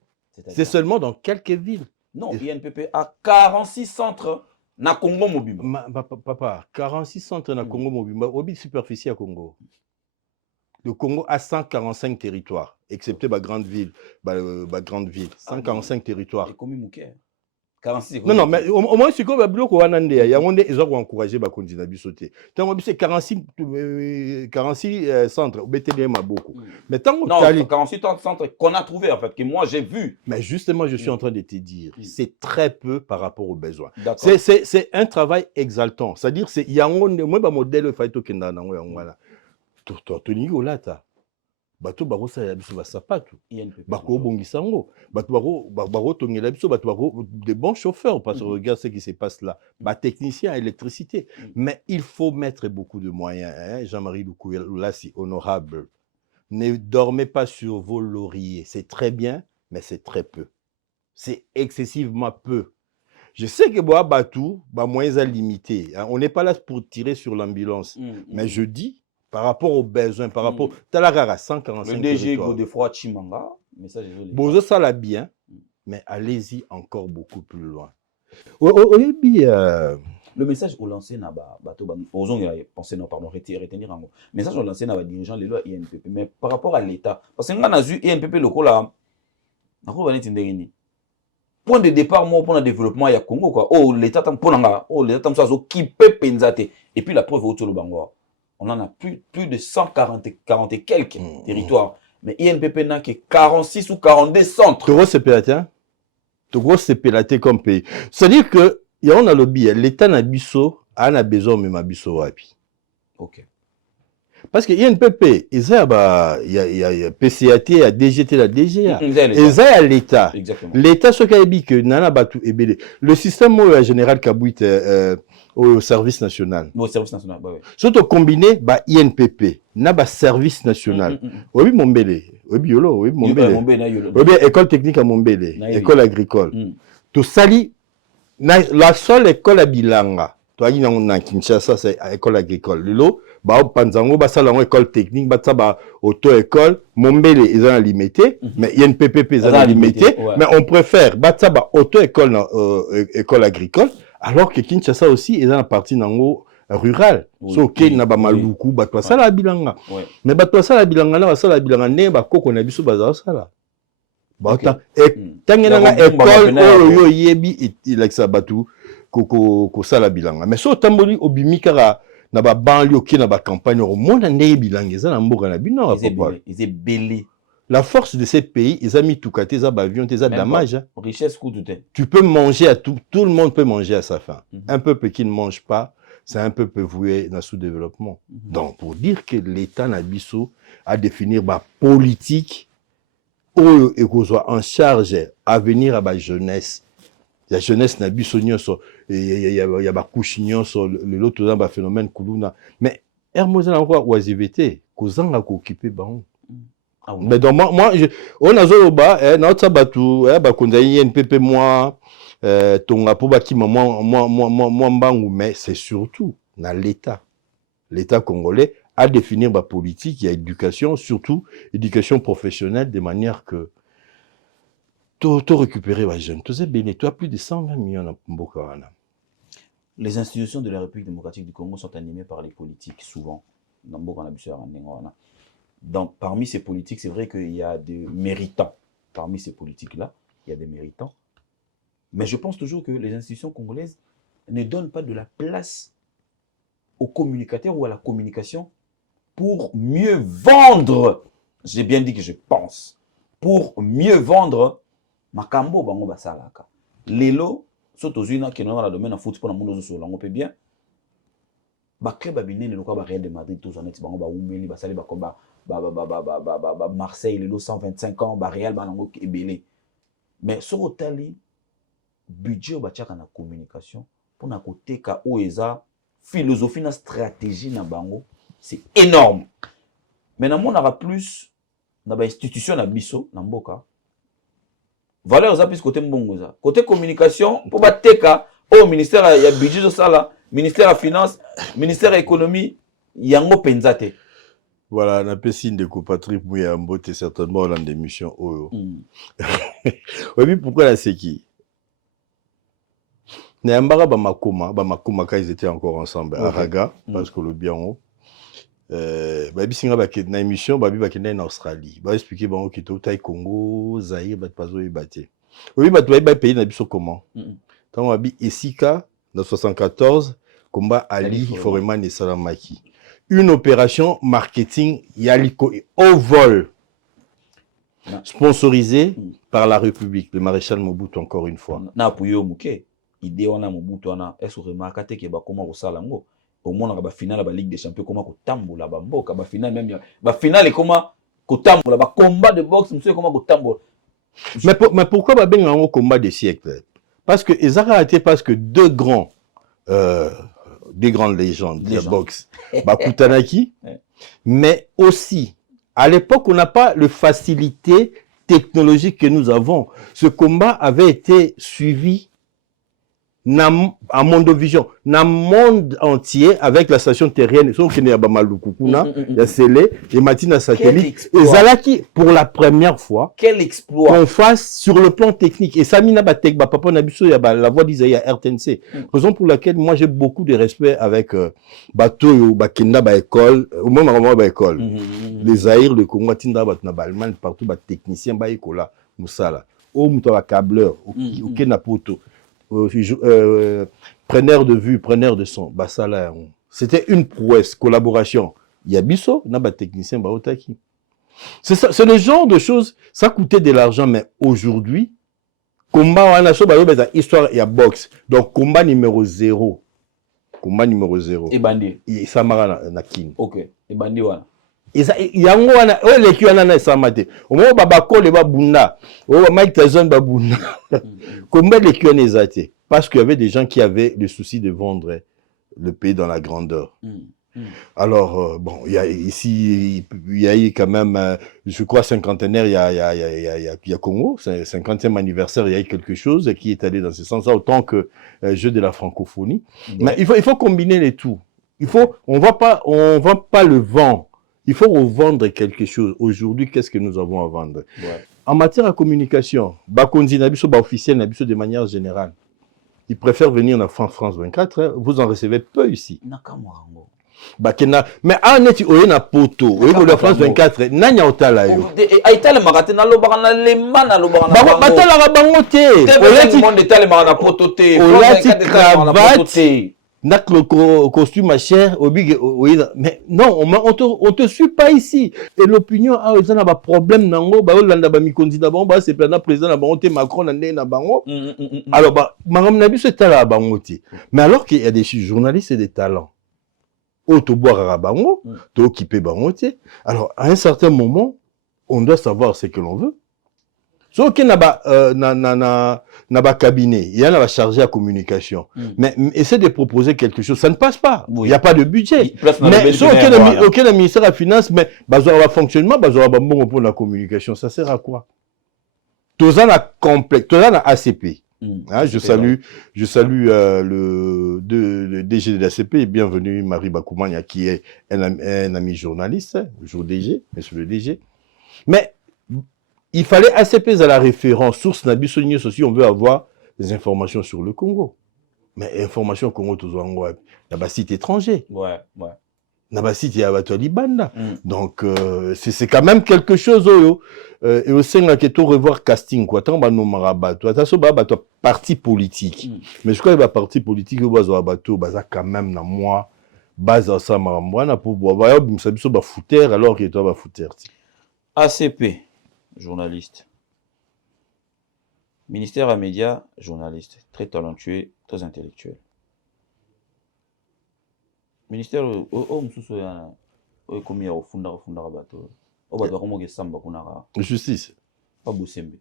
C'est seulement dans quelques villes. Non, INPP a 46 centres na Congo mobimba. Papa, 46 centres na Congo mobimba, obi superficie à Congo. Le Congo a 145 territoires, excepté ma grande ville, 145 territoires. Et comme Mouké 46. Non, mais au moins, c'est comme un bloc au Wanande. Il y a un des gens encouragé à continuer à bisoter. Tant que c'est 46 centres, beaucoup. Mais tant que non, 46 centres qu'on a trouvé en fait, que moi j'ai vu. Mais justement, je suis en train de te dire, c'est très peu par rapport aux besoins. C'est un travail exaltant. C'est-à-dire, il y a un modèle de faito qui est dans le bato baro sa biso ba sapato bako bongisango bato baro tongela biso bato baro de bons chauffeurs parce que regarde ce qui se passe là ba technicien à électricité mais il faut mettre beaucoup de moyens hein? Jean-Marie Lukulassi honorable ne dormez pas sur vos lauriers c'est très bien mais c'est très peu c'est excessivement peu Je sais que Boa Batou, moyens à limiter. Hein. On n'est pas là pour tirer sur l'ambulance. Mais je dis, par rapport aux besoins, par rapport... Talagara, 145 le DG territoires. Godefroy Chimanga, message désolé. Bozo, ça l'a bien, mais allez-y encore beaucoup plus loin. Le message au lancé n'a pas pensé non pardon retenir en gros. Message au lancé n'a pas dirigeant les lois INPP mais par rapport à l'État parce que on a vu INPP le coup là point de départ moi pour le développement il y a Congo quoi oh l'État tam ponanga oh l'État tam ça qui peut penzate et puis la preuve autour le bango on en a plus de 140 et quelques territoires mais INPP n'a que 46 ou 42 centres. Togo c'est pélaté Togo c'est pélaté comme pays. C'est-à-dire que il y a un lobby, l'État n'a a besoin même à biso wapi. OK. Parce qu'il y a une PP, il y a PCAT, il y a DGT, la DGA. Il y a l'État. Exactement. L'État, ce qu'il a dit que Nana Batou est belé. Le système général Kabouit au service national. Au service national, bah oui. Surtout combiné, INPP, n'a service national. Oui, Mombele. Oui, Biolo, oui, Mombele. Oui, école technique à Mombele. École agricole. Tout sali. La seule école à Bilanga, toi, il y a Kinshasa, c'est l'école agricole. Lilo, Panzango, Salon école technique, auto-école, Mombele, ils ont limité, mais il y a une PPP, ils ont limité, mais on préfère, auto-école, école agricole, alors que Kinshasa aussi, ils ont la partie rurale. Sauf qu'il y a Maluku, ça la Bilanga. Mais ça la Bilanga, ça la Bilanga, ne, qu'on a vu sur Bazar, ça là. Tant que école oyo yebi ilakisa batu ko sala bilanga mais so tamboli obimikara na ba banlieue ki na ba campagne au monde ndé bilanga za na mboka na bino papa ils est belé la force de ces pays ils ont mis tout côté za ba avion tes damage richesse coûte tout. Tu peux manger à tout le monde peut manger à sa faim. Un peuple qui ne mange pas c'est un peuple voué dans sous-développement. Donc pour dire que l'état na biso a définir ba politique et qu'on soit en charge à venir à la jeunesse. La jeunesse n'a pas besoin il y a pas couchignon sur l'autre dans phénomène kuluna. Mais Hermosa encore oisiveté, qu'aux a occupé bon. Mais donc moi on a zoloba notre sabatu kondayi NPP moi tonga pour baki moi mbangu mais c'est surtout dans l'état congolais à définir ma politique, il y a éducation, surtout éducation professionnelle, de manière que tout récupérer les jeunes. Tout c'est béni, tu as plus de 120 millions dans Mbokawana. Les institutions de la République démocratique du Congo sont animées par les politiques, souvent. Donc, parmi ces politiques, c'est vrai qu'il y a des méritants. Parmi ces politiques-là, il y a des méritants. Mais je pense toujours que les institutions congolaises ne donnent pas de la place aux communicateurs ou à la communication pour mieux vendre, j'ai bien dit que je pense, pour mieux vendre makambo bango basalaka. Lelo, surtout qui est dans le domaine de foot pour le monde on peut bien. Ba club abinene le quoi Real de Madrid tous en bango ba umeli ba sali ba komba ba Marseille lelo 125 ans ba Real banango ebelé. Mais sur otali budget ba tchaka na communication pour na koteka oeza philosophie na stratégie na bango. C'est énorme. Maintenant, on aura plus dans l'institution na biso, na mboka. Valeur ça plus côté mbongo ça. Côté communication, pour bateka au ministère il y a budget de ça là, ministère de finance, ministère de l'économie, yango penzate. Voilà, on a fait signe de compatriote Mouya Mbote certainement dans des missions oyo. Oui, pourquoi la c'est qui? Nayambara Bamakoma quand ils étaient encore ensemble à Raga parce que le bien haut. Babi singa na émission babi bakenda en Australie ba expliquer bango kito taille Congo Zaïre bat pazo ebate oui bat ba pays na biso comment tant babi esika dans 74 combat Ali Foreman et Salamaki une opération marketing yaliko au vol sponsorisée par la République le maréchal Mobutu encore une fois na puyo muke idée wana Mobutu wana est-ce remarqué que ba comment ko salango au moins la finale la Ligue des Champions comment ko tambola ba mboka ba finale même ba finale comment ko tambola ba combat de boxe monsieur comment ko tambola mais pourquoi ba benga un combat des siècles parce que Ezara a été parce que deux grandes légendes de la boxe ba Kutanaki mais aussi à l'époque on n'a pas le facilité technologique que nous avons ce combat avait été suivi à Mondovision, dans le monde entier, avec la station terrienne, sauf qu'il y a Bamaloukoukuna, il y a Sélé, et Matina Satellite, et Zalaki, pour la première fois, quel exploit qu'on fasse sur le plan technique. Et Samina Batek, Papa Nabiso, il y a la voix d'Isaïe à RTNC. Raison pour laquelle moi j'ai beaucoup de respect avec Bato, Bakenda, Baécole, au moins Marama Baécole. Les Zaïre, le Congo, Tinda, Batna, Balman, partout, Technicien, Baécola, Moussala. Au Moutawa câbleur, au Kenapoto. Preneur de vue, preneur de son, Basala. C'était une prouesse, collaboration. Il y a Bisso, n'a pas technicien, Baotaki. C'est le genre de choses, ça coûtait de l'argent, mais aujourd'hui, combat, on a histoire, il y a boxe. Donc, combat numéro 0. Combat numéro 0. Et Bandi. Et Samara Nakin. Ok. Et Bandi, voilà. Il y a un les qui en a samate. Au moment Babako le babunda, au Mike Tyson babunda. Comment les qui en ont parce qu'il y avait des gens qui avaient le souci de vendre le pays dans la grandeur. Alors bon, il y a ici il y a eu quand même je crois cinquantenaire, il y a Congo, 50e anniversaire, il y a eu quelque chose qui est allé dans ce sens-là autant que jeu de la francophonie. Mais il faut combiner les tout. On va pas le vent. Il faut revendre quelque chose. Aujourd'hui, qu'est-ce que nous avons à vendre? En matière de communication, Bakonzi Nabiso, officiel Nabiso de manière générale, ils préfèrent venir en France 24. Hein. Vous en recevez peu ici. Bakena, mais en est il na poto, oui pour la France 24, nanya otala yo. Aitale maratena lo bagana le mana lo bagana. Batala ga bangote. Olati monde etale marana poto te. Olati cravate. Nak le costume à cher, mais non, on te suit pas ici. Et l'opinion, ils ont un problème, nango, bah, Hollande, bah, Mikondi, d'abord, bah, c'est plein de président, bah, on Macron, na bango. Alors, bah, Madame Nabi, c'est à bangote. Mais alors qu'il y a des journalistes et des talents, auto boire à bango, to occupé bangote. Alors, à un certain moment, on doit savoir ce que l'on veut. Sauf qu'il y a un cabinet, il y en a chargé à communication. Mais essaie de proposer quelque chose, ça ne passe pas. Il n'y a pas de budget. Mais sauf qu'il y a un ministère de la Finance, mais bazar va fonctionnement, bazar va bon pour la communication, ça sert à quoi? Tozan a complet, Tozan a ACP. Hein, je salue le DG de l'ACP et bienvenue Marie Bakoumania qui est un ami journaliste, jour DG, monsieur le DG. Mais il fallait ACP à la référence, source Nabissonius aussi, on veut avoir des informations sur le Congo. Mais informations au Congo, il y a des sites étrangers. Ouais. Il y a des sites Libanda. Donc, c'est quand même quelque chose. Et au sein de tout revoir casting, quoi. Tant que nous attention, parti politique. Mais je crois que le parti politique, il y quand même dans moi, base à ça, pour voir, alors qu'il doit foutre. ACP. Journaliste. Ministère à médias, journaliste. Très talentueux, très intellectuel. Ministère justice. Pas Boussembe.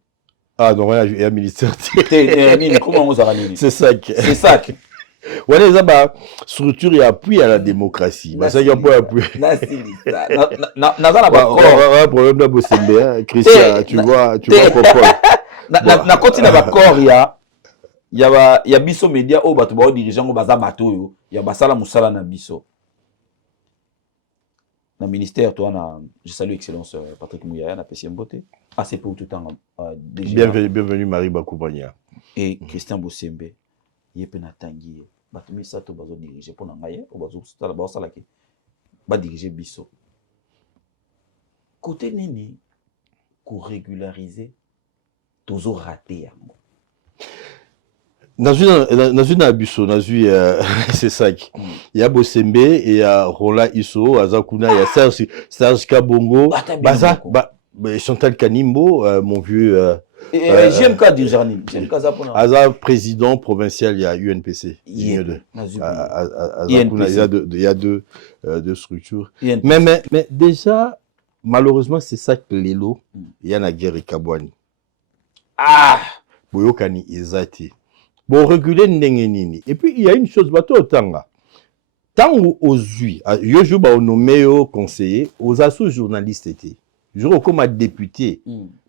Ah, non, il y a un ministère. C'est ça. C'est ça. Ouais, les structure et appui à la démocratie. Ça y a pas appui. Problème de Boussembe, Christian, tu vois pourquoi. Na continue à corps il y a biso média au bato ba dirigeant au baza bato yo, il y a basala musala na biso. Na ministère toi na je salue excellence Patrick Mouyaya na PC Mbote. C'est pour tout temps bienvenue Marie Bakoubania. Et Christian Boussembe. Yepena tangi bato misato bazo diriger pour nangaye o bazo sala ba sala ki ba diriger biso côté nini ko régulariser tozo raté yango dans une abuso c'est ça il y a Bosembe et il y a Rola Isso Azakuna il y a Serge Kabongo Baza Chantal Kanimbo mon vieux JMK Dirjani, Aza président provincial, il y a UNPC. Il y a deux structures. Mais déjà, malheureusement, c'est ça que l'élo, il y a la guerre et Kabouani. Boyokani Ezati. Bon, réguler Nengenini. Et puis, il y a une chose, bateau Tanga. Tant aux UI, je joue au nommé conseiller, aux assos journalistes étaient. Je comme député,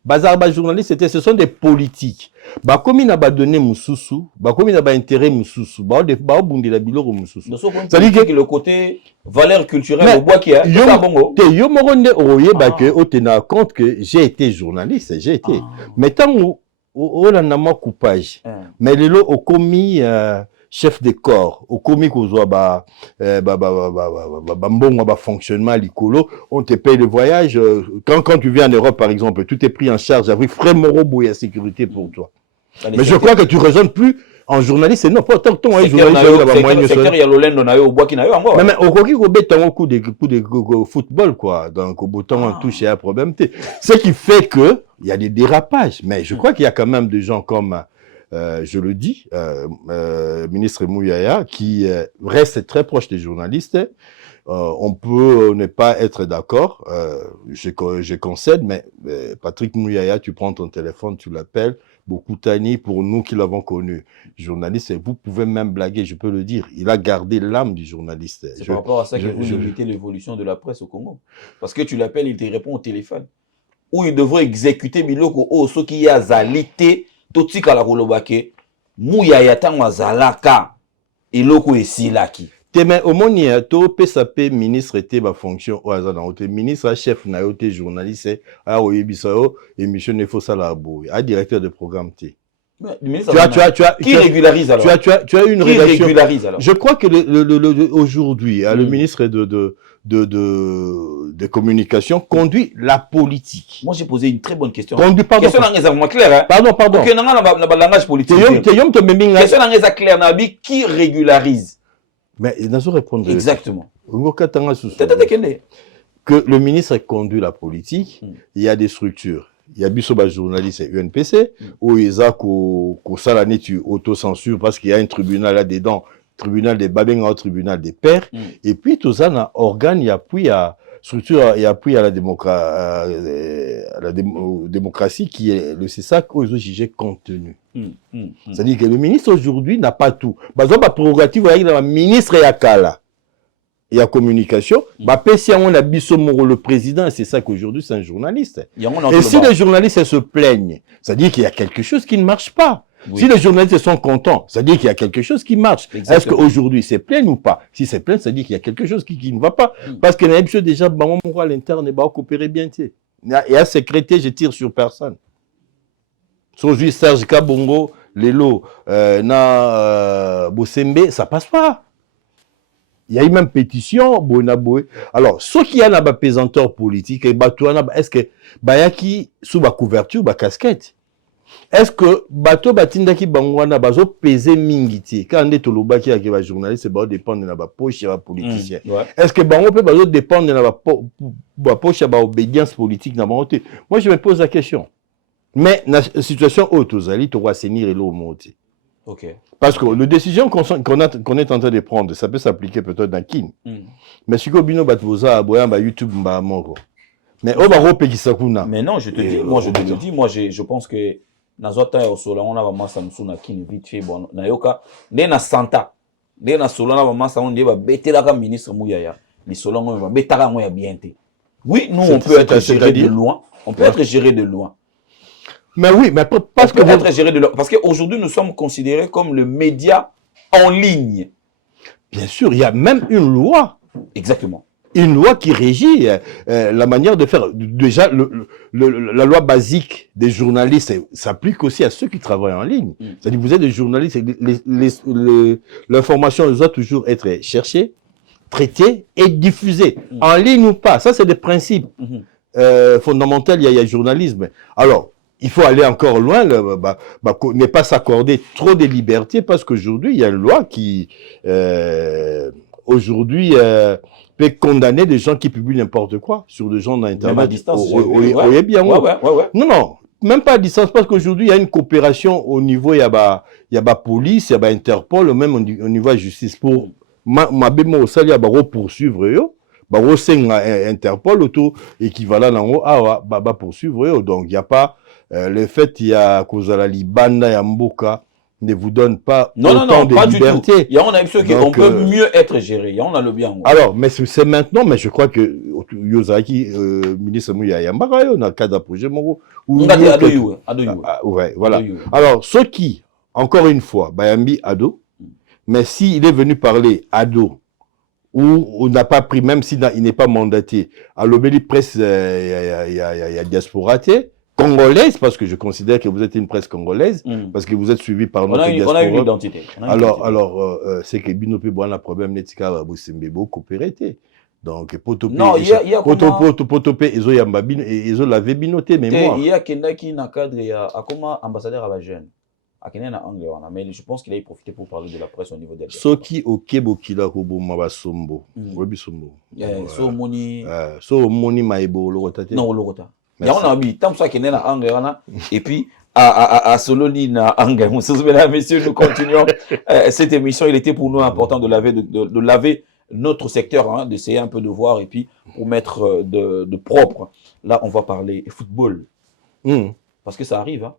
bazar ba journaliste ce sont des politiques. Ba komi na ba donné mususu, ba komi na ba intérêt mususu, ba bundi la biloko mususu. Ça dit que le côté valeur culturelle au bois qui a ça bongo. Te yo moronde oye ba que o tena compte que j'ai été journaliste, j'ai été. Mais tant o la na ma coupage. Mais lelo o komi chef de corps, au comique aux oies, fonctionnement, l'icolo, on te paye le voyage. Quand tu viens en Europe, par exemple, tout est pris en charge avec frais moraux et sécurité pour toi. Mais je crois que tu raisonnes plus en journaliste, non, pas tant que toi, journaliste, secteur, il y a l'Olendo, au bois qui n'a eu encore. Mais au coup de football, quoi. Donc, au bouton, on touche à un problème. Ce qui fait que, il y a des dérapages. Mais je crois qu'il y a quand même des gens comme, je le dis, ministre Mouyaya, qui reste très proche des journalistes. On peut ne pas être d'accord, je concède, mais Patrick Mouyaya, tu prends ton téléphone, tu l'appelles, beaucoup Tani, pour nous qui l'avons connu, journaliste, et vous pouvez même blaguer, je peux le dire, il a gardé l'âme du journaliste. C'est par rapport à ça que vous limitez l'évolution de la presse au Congo. Parce que tu l'appelles, il te répond au téléphone. Ou il devrait exécuter Biloko, ce qui a zalité, totika la kolobake, Mouyaya tangwa zalaka, iloko esilaki. Mais au moins, il y a tout PSAP ministre était ma fonction au hasard dans le ministre, chef naïoté journaliste, à Oyebisao, émission ne faut ça la boue, à directeur de programme T. Qui régularise alors? Tu as une qui rédaction. Régularise alors? Je crois que aujourd'hui, le ministre de communication conduit la politique. Moi, j'ai posé une très bonne question. Conduit, pardon. Question n'est claire, hein? Pardon. Ok, dans le langage politique. Question n'est claire, qui régularise? Mais il n'a pas répondre. Exactement. Que le ministre conduit la politique, il y a des structures. Il y a Bissoba journaliste et UNPC, où il y a salani tu autocensure parce qu'il y a un tribunal là-dedans, tribunal des Babenga, tribunal des pères, et puis tout ça, un organe, il y a puis à structure, il y a puis à la démocratie qui est le CESAC où ils ont jugé contenu. C'est-à-dire que le ministre aujourd'hui n'a pas tout. Par exemple, la prérogative, il y a un ministre et à Kala. Il y a communication. Si on a Bissomoro, le président, c'est ça qu'aujourd'hui, c'est un journaliste. Et si les journalistes se plaignent, c'est-à-dire qu'il y a quelque chose qui ne marche pas. Oui. Si les journalistes sont contents, c'est-à-dire qu'il y a quelque chose qui marche. Est-ce qu'aujourd'hui, c'est plein ou pas? Si c'est plein, c'est-à-dire qu'il y a quelque chose qui ne va pas. Parce que déjà, à l'interne, va coopérer bien. Il y a secrétaire, je tire sur personne. Aujourd'hui, Serge Kabongo, Lelo, Bosembe, ça passe pas. Il y a eu même pétition, Bonaboé. Alors, ceux qui ont un pesanteur politique, est-ce que Bayaki sous ma couverture, ma casquette? Est-ce que Bato Batindaki Bangwana Bazo pesé mingiti? Quand on est au Lobaki avec les journalistes, ça dépend de la poche et la politicien. Est-ce que Bango peut dépendre de la poche et de l'obédience politique? Moi, je me pose la question. Mais la situation haute aux alliés, tu vas assainir et l'eau monter. Okay. Parce que la décision qu'on est en train de prendre, ça peut s'appliquer peut-être dans Kin. Mais si Kobino Batvoza, Aboya, YouTube, Mbamongo. Mais mais non, je te dis, moi, je pense que Nazota au Sola, on a vraiment Samsung Kin vite fait, bon, Nayoka, Nena Santa, Nena Sola, on a vraiment Samsung, on va Betela ministre Mouyaya, les Sola, on va Betala Moya bien. Oui, nous, on peut être géré de loin. On peut être géré de loin. Mais oui, mais parce que être géré de loin. Parce qu'aujourd'hui, nous sommes considérés comme le média en ligne. Bien sûr, il y a même une loi. Exactement. Une loi qui régit la manière de faire. Déjà, la loi basique des journalistes s'applique aussi à ceux qui travaillent en ligne. C'est-à-dire vous êtes des journalistes, l'information doit toujours être cherchée, traitée et diffusée. En ligne ou pas, ça c'est des principes fondamentaux, il y a le journalisme. Alors, il faut aller encore loin, ne pas s'accorder trop de liberté parce qu'aujourd'hui, il y a une loi qui, aujourd'hui, peut condamner des gens qui publient n'importe quoi sur des gens d'Internet. Même à distance. Non, même pas à distance parce qu'aujourd'hui, il y a une coopération au niveau, il y a police, il y a Interpol, même au niveau de la justice. Pour ma bémo au sali, il y a poursuivre yo. Interpol, auto équivalent en haut, poursuivre yo. Donc, il n'y a pas le fait, il y a cause à la Libanda, il y a Mboka, ne vous donne pas Non, non, autant non, de pas du tout. liberté. Il y a on a ceux qui on Donc, peut mieux être géré. On a le bien. Alors, mais c'est maintenant, mais je crois que Yozaki, ministre Mouya Yambara, on a cadre projet Moro. On a des Ado. Ouais, voilà. Alors, ceux qui, encore une fois, Bayambi Ado, mais s'il est venu parler Ado, ou on n'a pas pris, même s'il n'est pas mandaté, à l'Obéli Presse, il y a diasporaté, congolaise, parce que je considère que vous êtes une presse congolaise, parce que vous êtes suivi par notre diaspora. On a une identité. Alors, c'est que Binope Boana problème netika Boussembebo coopérité. Donc, Potopé, non, il y a Potopé, ils ont lavé Binoté, mémoire. Il y a quelqu'un qui n'a cadre, il y a comment ambassadeur à la jeune. Mais je pense qu'il a profité pour parler de la presse au niveau des. Soki okebokila kobo mabasombo. Webisombo. So moni maebo lorota. Non, lorota. Il y a un ami, tant ça qu'il est là anglais et puis à Sololi na anglais. Mesdames, messieurs, nous continuons cette émission. Il était pour nous important de laver notre secteur, d'essayer un peu de voir et puis pour mettre de propre. Là, on va parler football. Parce que ça arrive.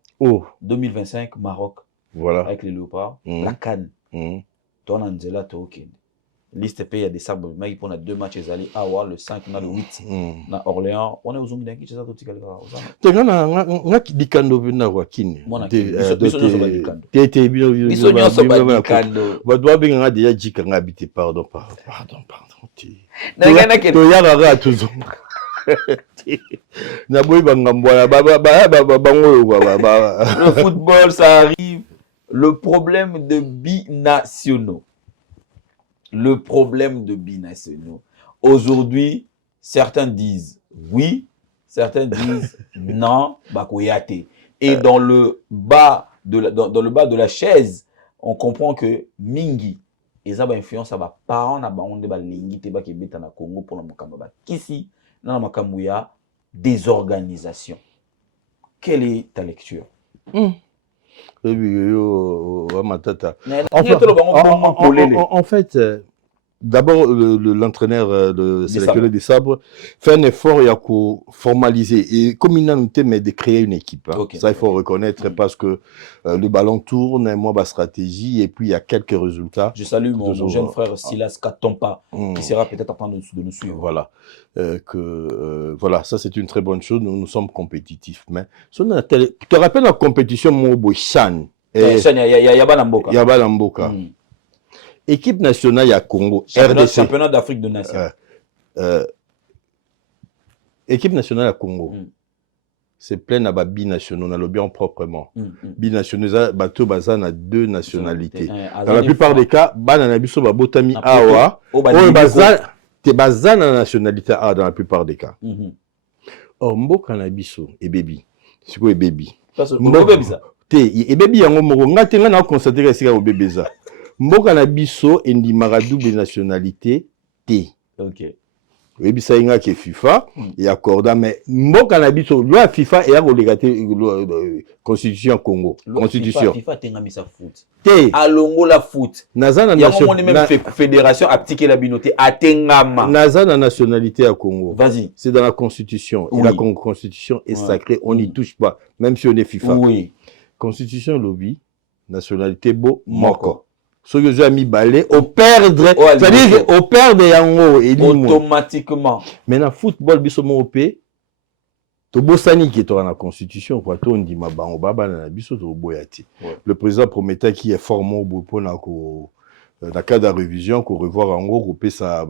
2025, Maroc. Voilà. Avec les Léopards. La CAN. Ton Angela Token. Liste pays, il y a des sables. Mais on a 2 matchs. Le 5, on a le 8. Na Orléans. On est aux Zombies qui ça tout petit quelque on a qui kando vina wakini. Le football, ça arrive. Le problème de binationaux. Le problème de binationaux. Aujourd'hui, certains disent oui, certains disent non, bakoyate. Et dans le bas de la chaise, on comprend que Mingi, ils ont influence à ba parents na ba onde ba lingi te ba kebeta na Congo pour la mukamba kisi na makamuya désorganisation. Quelle est ta lecture? En fait, d'abord, l'entraîneur de sélectionner des sabres fait un effort il y a qu'à formaliser et comme il a noté mais de créer une équipe. Ça il faut reconnaître parce que le ballon tourne, moi ma stratégie et puis il y a quelques résultats. Je salue mon jeune frère Silas Katompa qui sera peut-être en train de nous suivre. Voilà, voilà, ça c'est une très bonne chose. Nous sommes compétitifs, mais tu te rappelles la compétition Mobo Chan? Yabalamboka. Équipe nationale à Congo, championnat d'Afrique de Nation. Équipe nationale à Congo, c'est plein à binationaux, on a le bien proprement. Binationaux, bateau bazan a 2 nationalités. Dans la plupart des cas, bananabiso babotami awa, bazan a nationalité A dans la plupart des cas. Or, mboka na biso et baby. C'est quoi baby? Et baby yango moko ngate nga na constater que c'est bébé ça. Mboka na biso endimaka double nationalité T. OK. Oui, bisa inga ke FIFA et accorda mais mboka na biso loi FIFA et a relégaté constitution Congo. Constitution. FIFA tenga misa foot. T. Alongo la foot. Nazana nation. On est même fédération appliquer la binoté atengama. Nazana nationalité à Congo. Vas-y. C'est dans la constitution. Et la constitution est sacrée, on n'y touche pas même si on est FIFA. Oui. Constitution lobby nationalité bo moko. Ce que j'ai mis balai au perdre, c'est-à-dire au perdre yango automatiquement. Mais dans football bisomo op to bosani qui est dans la constitution quoi to ndima bango baba na biso to boyati. Le président promettait qu'il est formé au bopo na ko dans cas de révision qu'on revoir en gros grouper ça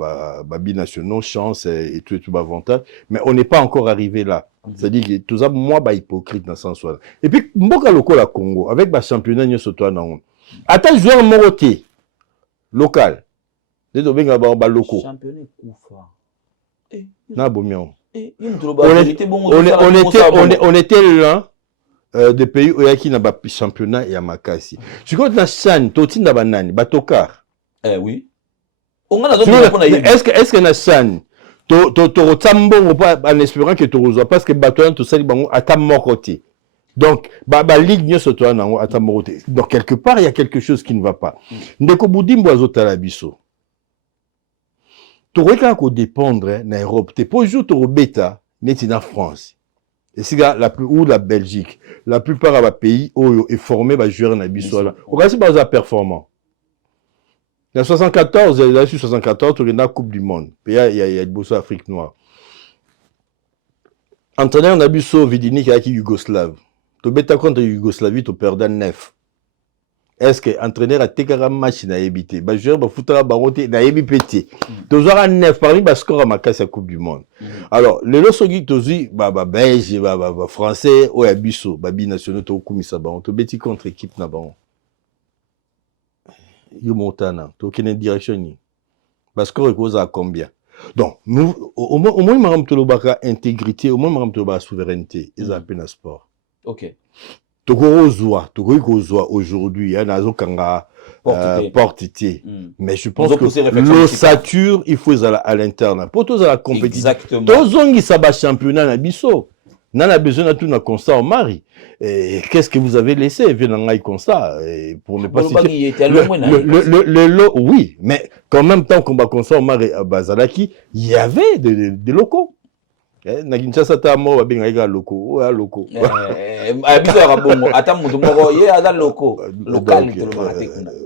babi nationaux chance et tout avantage mais on n'est pas encore arrivé là. C'est-à-dire que tout ça moi ba hypocrite dans ce sens là. Et puis mboka loko la Congo avec ba championnat nyoso to na attends joueur moroté local des dobenga ba loko championnat koufa na bomion on était là des pays où il y a qui n'a pas championnat et à Makassi tu connais na Chan totinda banani batokar oui est-ce que na Chan to rotambo pas en espérant que tu reçois parce que batoyan tout ça bango ata mokoté. Donc, ligue nyo soto na ngo ata moroté. Donc quelque part il y a quelque chose qui ne va pas. Ndeko budimbo azotala biso. To reka ko dépendre na Europe, te po jour to beta neti na France. Et c'est ou la Belgique. La plupart des pays où est formé va jouer dans biso là. On regarde si pas performant. Il y a 74, il y a 74, il y a la Coupe du Monde. Puis il y a Bosso Afrique noire. Entraîneur na biso Vidini qui est Yougoslave. Tu bêta contre Yougoslavie, tu perds 9. Est-ce que entraîneur a tekara match na ebité? Ba joueur ba foutara baroté na ebi pété. Tu as 9 parmi ba score à Makasi à Coupe du Monde. Alors, les losogi tozi ba belge ba français ou ya biso ba binationaux to kumisa ba on to beti contre équipe na ba. Yo montana, to kene direction ni. Ba score est cause à combien? Donc, nous, au moins, il y a intégrité, au moins, il y a souveraineté. Ils ont un sport. Ok. Tokorozoa aujourd'hui, il y a un portité. Mais je pense que l'ossature, il faut à l'interne. Pour tous à la compétition. Exactement. Tous ont un championnat na biso. On a besoin de tout un constat au mari. Qu'est-ce que vous avez laissé? Venez comme ça. Pour ne pas citer. Le lot, oui. Mais qu'en même temps qu'on va constat au mari à Bazalaki, il y avait des locaux. Na Kinshasa ta mo ba benga locaux. Ouais, locaux.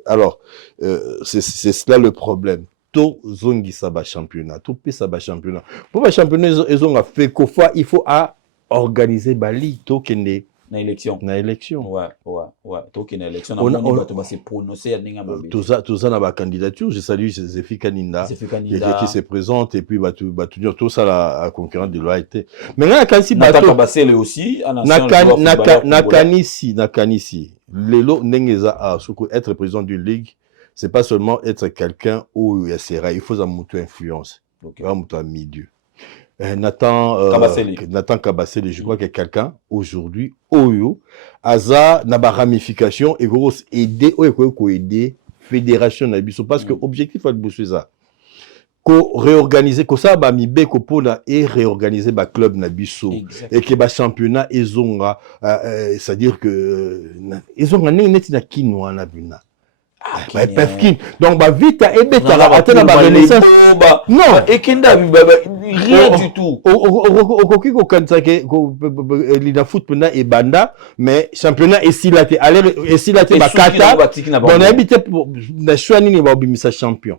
Alors, c'est cela le problème. Tout zongi saba championnat, tout pays saba championnat. Pour le championnat, ils ont fait qu'au fois il faut organiser Bali, tout qui est na élection. Ouais. Tout qui est élection. On va se prononcer à n'inga mabe. Tout ça na ba candidature. Je salue Zéfi Kaninda qui se présente et puis va tout ça la concurrente de l'OIT. Mais là quand si bateau Basile aussi Nakanisi. Lelo nengeza a être président d'une ligue, c'est pas seulement être quelqu'un où il sera, il faut une influence. Donc un milieu. Nathan Kabasele, je crois que quelqu'un aujourd'hui, Oyo, Aza, n'a pas ramification et gros aider, aider fédération n'abisso parce que objectif à bosser ça. Ko réorganiser, ko ça ba mibe ko pona et réorganiser ba club n'abisso et que ba championnat ils ont, c'est-à-dire que ils ont gagné net na kinwa na bina. Donc bah vite et bêta attendre la renaissance non et kenda rien du tout okoki ko kanisa ke lina foot pena et banda mais championnat et silaté aller et silaté bakata bon habité na choix nini ba obimisa champion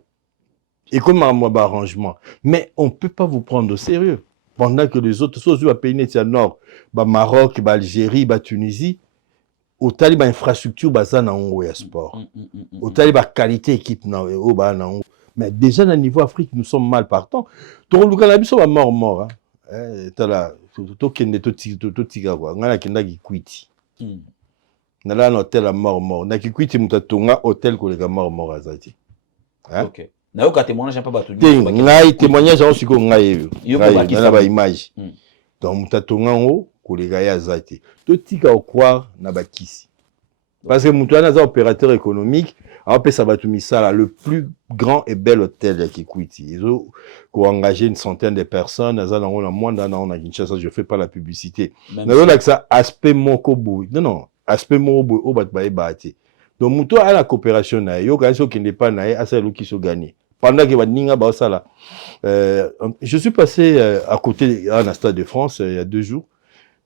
et comme moi ba arrangement mais on peut pas vous prendre au sérieux pendant que les autres choses à pays net nord ba Maroc ba Algérie ba Tunisie au taliba infrastructure baza na ngo ya sport au taliba qualité équipe na o ba na ngo mais déjà na niveau Afrique nous sommes mal partants to luka na biso ba mort tala to kende to tika kwa ngana kenda ki kwiti na la hôtel à mort na ki kwiti mutatonga hôtel ko le mort azati OK na yo ka témoignage pas batu ngai témoignage on siko ngai yo na ba image donc mutatonga ngo kolega ya zati to tika croire na bakisi parce que mutana za opérateur économique après ça va tout misala le plus grand et bel hôtel ya Kikwiti ils ont engagé une centaine de personnes za na moins dans na Kinshasa je fais pas la publicité na là ça aspect mokobu non aspect mokobu o bat ba bati donc muto à la coopération na yo quand qui n'est pas na asa lo qui se gagner pendant que baninga ba sala je suis passé à côté à la Stade de France il y a 2 jours.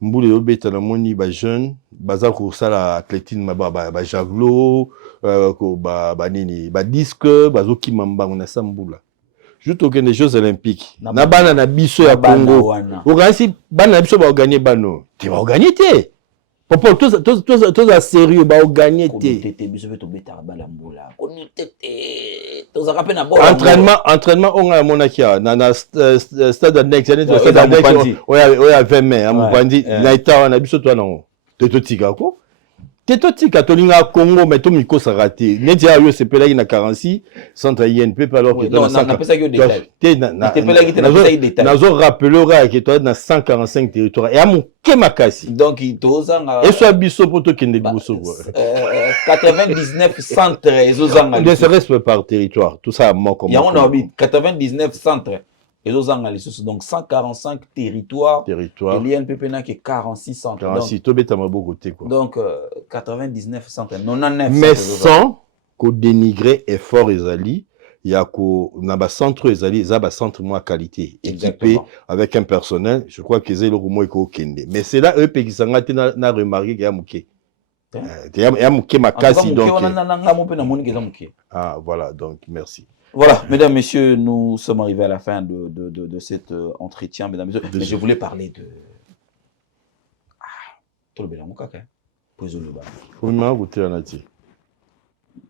Mboule obeta na moni ba jeune baza ko sala athlétisme ba javelot ko ba nini ba disque bazo kimamba na sambula juste aucun des Jeux olympiques na bana na biso ya Congo okanisi bana na biso ba gagner bano te ba gagner te pour tous à sérieux ba gagner te biso veto beta bala mbula entraînement on a monakia na stade next année stade next oya 20 mai à Mupandi na ita na biso to na to tika ko tika to linga Congo mais to miko sa raté neti ya yo sepelaki na 46 centre INP pas alors que dans 100 na zo rappeler ora que to na 145 territoires et à mon kemakasi donc itozanga et soit biso poto kende biso 99 centres ezozanga ne serait-ce par territoire tout ça mort comme il y a on a 99 centres ezozanga lisusu donc 145 territoires et l'INPP n'a que 46 centres 46 to beta maboko te quoi donc 99 centres 99 mais sans qu'on dénigrer effort ezali il y a un centre, il y a un centre moins qualité, équipé Exactement. avec un personnel. Je crois que c'est le moins qu'il y a. Mais c'est là, eux, qui sont remarqué qu'il y a mouké. Il y a mouké ma casse. Ah, voilà, donc merci. Voilà, mesdames, messieurs, nous sommes arrivés à la fin de cet entretien, mesdames, messieurs. Mais je voulais parler de... Tout le bien, mon caca. Poison le bas. Comment vous êtes là-dessus?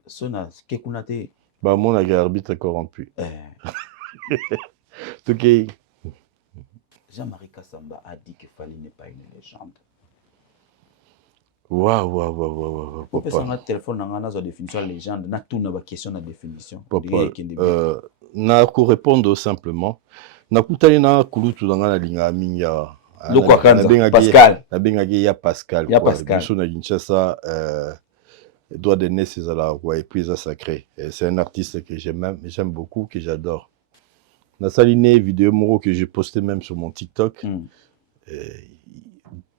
Sona, kekunate. Bah, mon arbitre corrompu. Ok. Jean-Marie Kassamba a dit que Fally n'est pas une légende. Waouh. On peut s'en téléphone dans la définition de légende. Na tout na question de définition. Na ko répondre simplement. Na kutali na kulutu dans la ligne minga. Pascal. Na bengaki ya Pascal. Ya Pascal. Biso na Kinshasa doit donner ses ala et puis ça sacré. C'est un artiste que j'aime beaucoup, que j'adore. Na saline vidéo moro que j'ai posté même sur mon TikTok.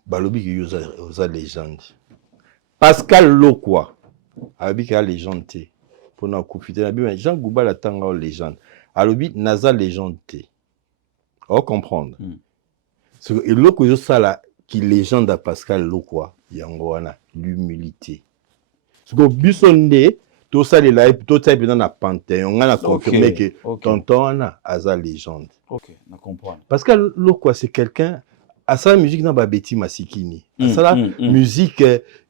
Balobi ki yoza légende. Pascal Lokwa. Alobi ki a légende te. Pona kufite na bi Jean Gouba la tanga légende. Alobi naza légende te. On comprendre. Ce que Lokwa yo sala qui légende à Pascal Lokwa yango wana l'humilité. Ce que bisonde to sala la to type na panthéon on a confirmé que tonton ana aza légende. OK, na comprendre. Pascal Lokwa c'est quelqu'un à sa musique na babeti masikini. À sa musique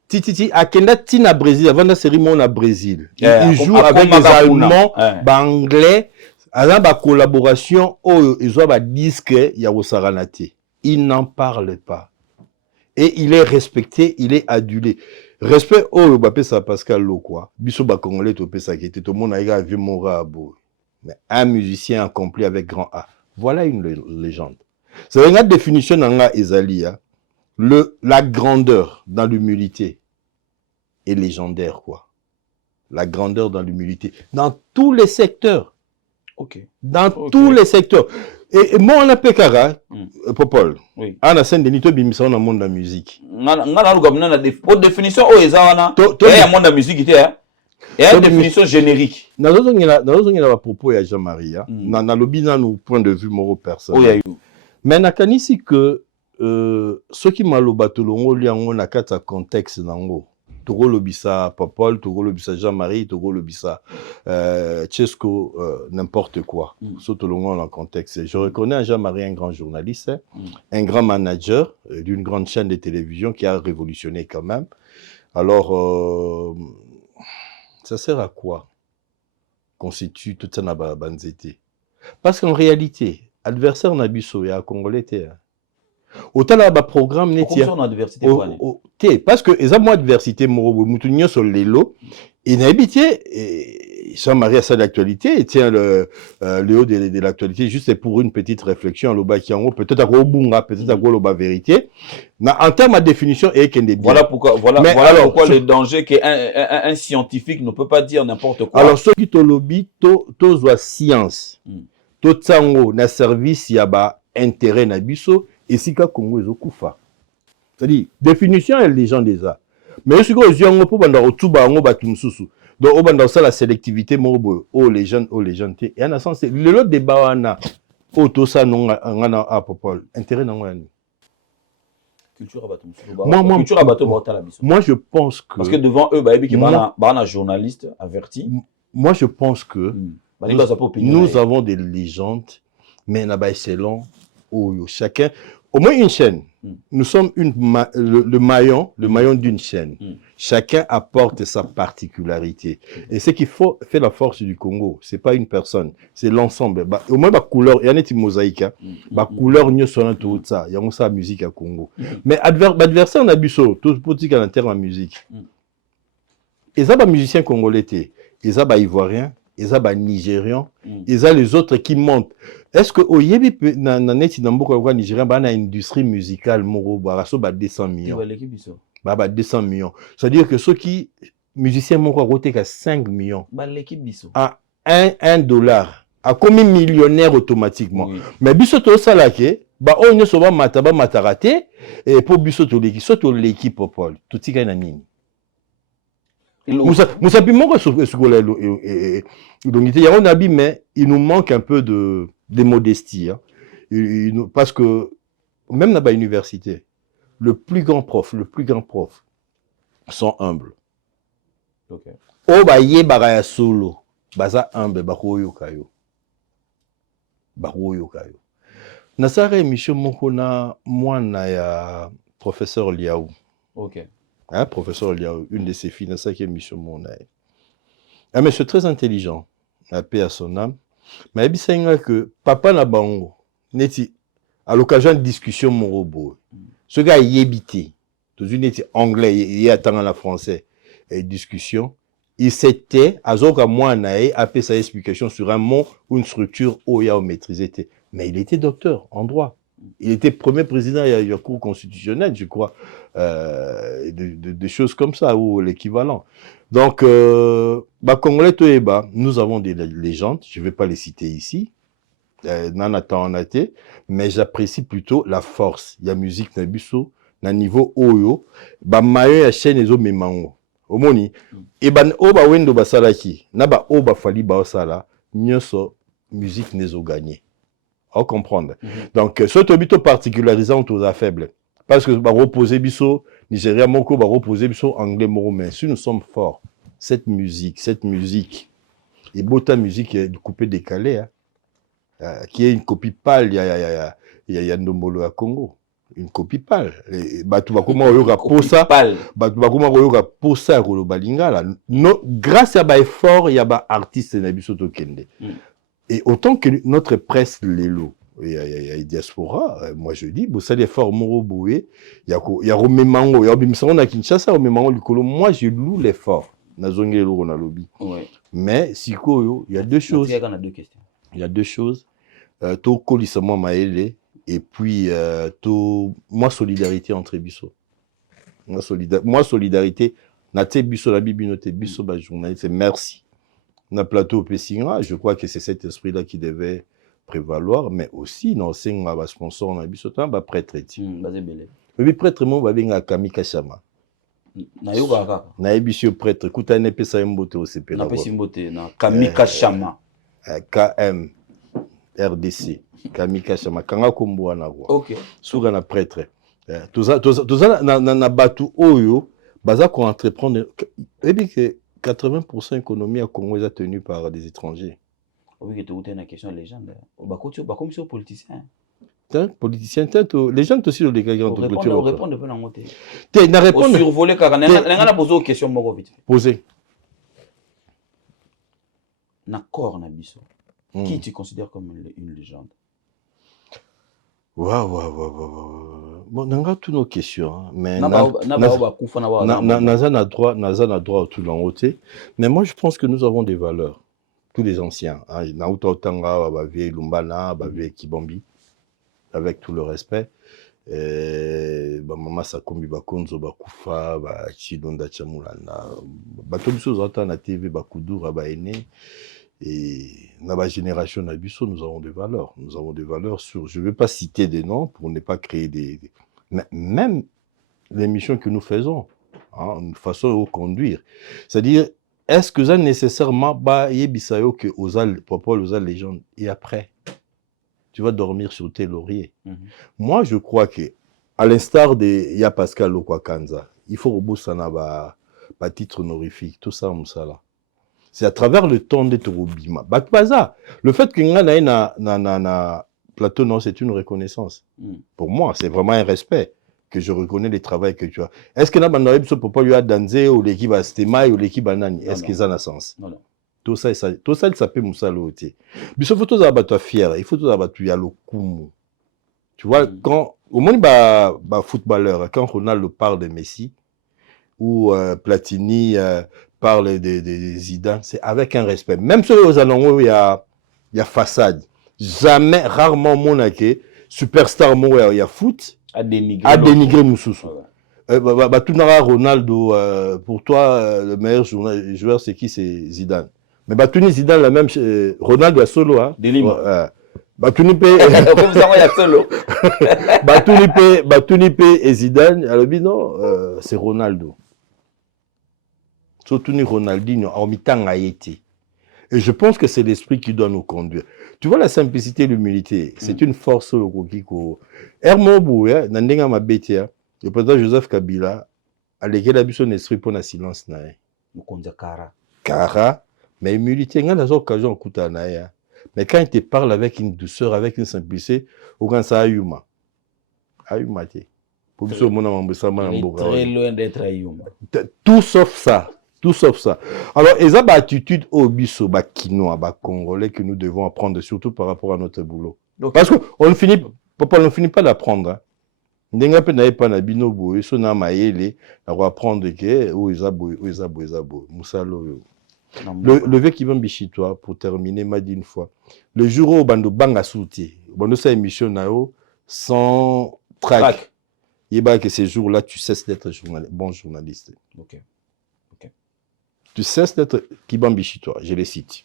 titi akenda tina Brésil avant la série mon à Brésil. Il joue avec les Allemands, anglais, à ba collaboration ils ont ba disque ya Osaranate. Il n'en parle pas. Et il est respecté, il est adulé. Respect au Mbappé ça Pascal Lokwa. Biso ba congolais to pesa qui était tout le monde a vu Morabo. Mais un musicien accompli avec grand A. Voilà une légende. C'est une définition dans la Esalia. La grandeur dans l'humilité est légendaire, quoi. La grandeur dans l'humilité. Dans tous les secteurs. OK. Dans tous les secteurs. Et moi, on a Pekara, Popol. Oui. On a Saint-Denis, on a le monde de la musique. On a une définition, il y a un monde de la musique, il y a une définition générique. Dans le propos, il y a Jean-Marie. Dans le bilan, nous, point de vue moral personnel. Mais nakanisi que ceux qui malobatolongo liango na kata contexte nango toko lobisa Popol, toko lobisa Jean-Marie, toko lobisa Chesco, n'importe quoi. Sotolongo dans contexte. Je reconnais Jean-Marie un grand journaliste, un grand manager d'une grande chaîne de télévision qui a révolutionné quand même. Alors ça sert à quoi constitue toute cette banzete? Parce qu'en réalité adversaire nabiso ya congolais autant là programme netia parce que eza moi adversité morobo mutunyo sur lelo et n'habité Jean-Marie a ça d'actualité et tient le haut de l'actualité juste pour une petite réflexion le bas qui en haut peut-être à bunga peut-être à la vérité en termes de définition et voilà pourquoi pourquoi le danger qu'un scientifique ne peut pas dire n'importe quoi. Alors ceux qui te lobby to science tout tango na service ya ba intérêt na biso et si ka Congo ezokufa. C'est-à-dire définition et les gens déjà. Mais ce que aux yeux pour banda otuba ngo batumsusu. Donc au banda ça la sélectivité mobo les jeunes et en un sens le débat wana auto ça non ngana a Popol intérêt na ngani. Culture abatumsusu. Culture abato la biso. Moi je pense que parce que devant eux ba qui bana journaliste averti. Moi je pense que nous avons des légendes, mais selon chacun, au moins une chaîne. Nous sommes le maillon d'une chaîne. Chacun apporte sa particularité. Et ce qu'il faut faire la force du Congo, c'est pas une personne, c'est l'ensemble. Au moins la couleur, il y a une mosaïque. La couleur nous sonne tout ça. Il y a sa musique à Congo. Mais adversaire n'a biso, tout politique à l'intérieur en musique. Et ça, musicien congolais, et ça, ivoirien. Ils ont les Nigérians, ils ont les autres qui montent. Est-ce que au Yébi na neti na mboko ya Nigérien ba na industrie musicale moro ba so ba 200 millions. Ba 200 millions. C'est-à-dire que ceux qui musiciens moko roté qu'à 5 millions. Ba l'équipe biso. À $1 a commis millionnaire automatiquement. Mais biso to sala ke ba o nyo so ba mataraté et pour biso to l'équipe Popol. Tout tika na nini. Moussa Pimoko donc il y a un habit, mais il nous manque un peu de modestie. Hein. Parce que même dans l'université, le plus grand prof sont humbles. Okay. Oh ba ye bara solo, baza humble bakoyo kayo. Bakoyo kayo. Nasara émission moko na mwana ya professeur Liaou. OK. Hein, professeur Liaou, une de ses filles, na sa émission mona. Un monsieur très intelligent, la paix à son âme. Mais il sait que papa na bango neti à l'occasion de discussion mon robot. Ce gars y habité. Dans une était anglais, il attend la français et discussion. Il s'était à zoka moi nae après sa explication sur un mot ou une structure où il a maîtrisé. Mais il était docteur en droit. Il était premier président de la Cour constitutionnelle, je crois, des choses comme ça, ou l'équivalent. Donc, Congolais Toeba, nous avons des légendes, je ne vais pas les citer ici, mais j'apprécie plutôt la force. Il y a musique Nabuso, na niveau Oyo, mayo ya chaîne ezo memango. Omoni, et oba wendo basalaki, naba oba fali baosala, nyoso musique nezo gagné. On comprendre. Donc, ce tobito particularisant aux faibles. Parce que bah reposer biso, Nigeria moko bah reposer biso anglais moro, mais si nous sommes forts, cette musique, et bota musique coupé décalé, hein, qui est une copie pâle, il y a Ndombolo à Congo. Une copie pâle. Batu bakoma oyoka posa, batu bakoma oyoka posa ko balingala. No, grâce à ba effort, il y a ba artiste na biso to kende. Et autant que notre presse l'élo, il y a diaspora, moi je dis, ça les forts moro boué, il y a Romemango, il y a Bimson à Kinshasa, Romemango Lucolo, moi je loue l'effort. Na zonge lo na lobby. Mais si il y a deux choses. Il y a deux choses. To kolisamo maele et puis moi solidarité entre biso. Moi solidarité na te biso la bibinote biso ba journaliste, merci. Na plateau Pessinga, je crois que c'est cet esprit-là qui devait prévaloir, mais aussi dans ces sponsors na biso tan ba prêtre ti. Mais prêtre mo ba benga Kamika Chama. Na ebisio prêtre kuta ne pesa mbote au CP na pesa mbote na Kamika Chama. KM RDC Kamika Chama kanga kombo na kwa. OK. Suga na prêtre. Toza na batu oyo baza ko entreprendre et bien que 80% de l'économie à Congo est tenue par des étrangers. Oui, tu as une question de légende. Comme si politicien. Politicien, les gens aussi les gars qui ont répondre de peu en moté. Tu n'as répondu. Survoler car on a posé une question moro vite. Posez. D'accord na biso. Qui tu considères comme une légende? Waouh. Bon, on a toutes nos questions, mais naza na droit tout l'en côté. Mais moi, je pense que nous avons des valeurs, tous les anciens. Naouta Otanga, Bavie Lumbana, Bavie Kibambi, avec tout le respect. Mama Sakombi Bakonzo Bakufa, Chidonda Chamulana, Batomiso Zata na TV Bakudura Baene. Et dans la génération Nabuso, nous avons des valeurs. Nous avons des valeurs sur... Je ne vais pas citer des noms pour ne pas créer des... Mais même l'émission que nous faisons, hein, une façon de conduire. C'est-à-dire, est-ce que ça nécessairement, que aux légendes et après, tu vas dormir sur tes lauriers. Moi, je crois que, à l'instar de Ya Pascal Lokwakanza, il faut rebosser un titre honorifique, tout ça, Moussala. C'est à travers le temps de Torobima. Le fait que na plateau, non, c'est une reconnaissance. Pour moi, c'est vraiment un respect que je reconnais le travail que tu as. Est-ce que ce peut pas lui danser ou l'équipe à Stema ou l'équipe à Nani? Est-ce que ça a un sens? Non. Tout ça, il s'appelle Moussa Loté. Mais il faut tout abattre fier. Il faut tout abattre Yalokumu. Tu vois, quand, au moins, footballeur, quand Ronaldo parle de Messi, ou Platini parle de Zidane, c'est avec un respect. Même ceux aux Alongo, il y a façade. Jamais, rarement, monake, superstar, il y a foot, à dénigrer Moussoussou. Ronaldo, pour toi, le meilleur joueur, c'est qui? C'est Zidane. Mais Batouni Zidane, la même, Ronaldo a solo, hein. Batouni P. Comme ça, il y a solo. Batouni P et Zidane, alors non, c'est Ronaldo. Surtout ni Ronaldinho, en mi-temps a été. Et je pense que c'est l'esprit qui doit nous conduire. Tu vois la simplicité et l'humilité, c'est une force au Kiko. Hermobou, Nandenga Mabetia, le président Joseph Kabila, a légué la son esprit pour le silence. Kara, mais humilité, il y a des occasions à Naya. Mais quand il te parle avec une douceur, avec une simplicité, au grand ça ayuma. Ayuma, te. Pour que ce soit très loin d'être ayuma. Tout sauf ça. Tout sauf ça. Alors, il y a une attitude au biso, kinois, congolais que nous devons apprendre, surtout par rapport à notre boulot. Okay. Parce qu'on ne finit pas d'apprendre. Ndenga pe na pas na bino boye, so na mayele, na ko apprendre que o ezabo. Musalo. Le vieux qui va bichitois, pour terminer, m'a dit une fois, le jour où bando banga souti, bando sa émission nao, sans trac. Il y a que ces jours-là, tu cesses d'être bon journaliste. Ok. Tu cesses d'être Kibambichitois, je les cite.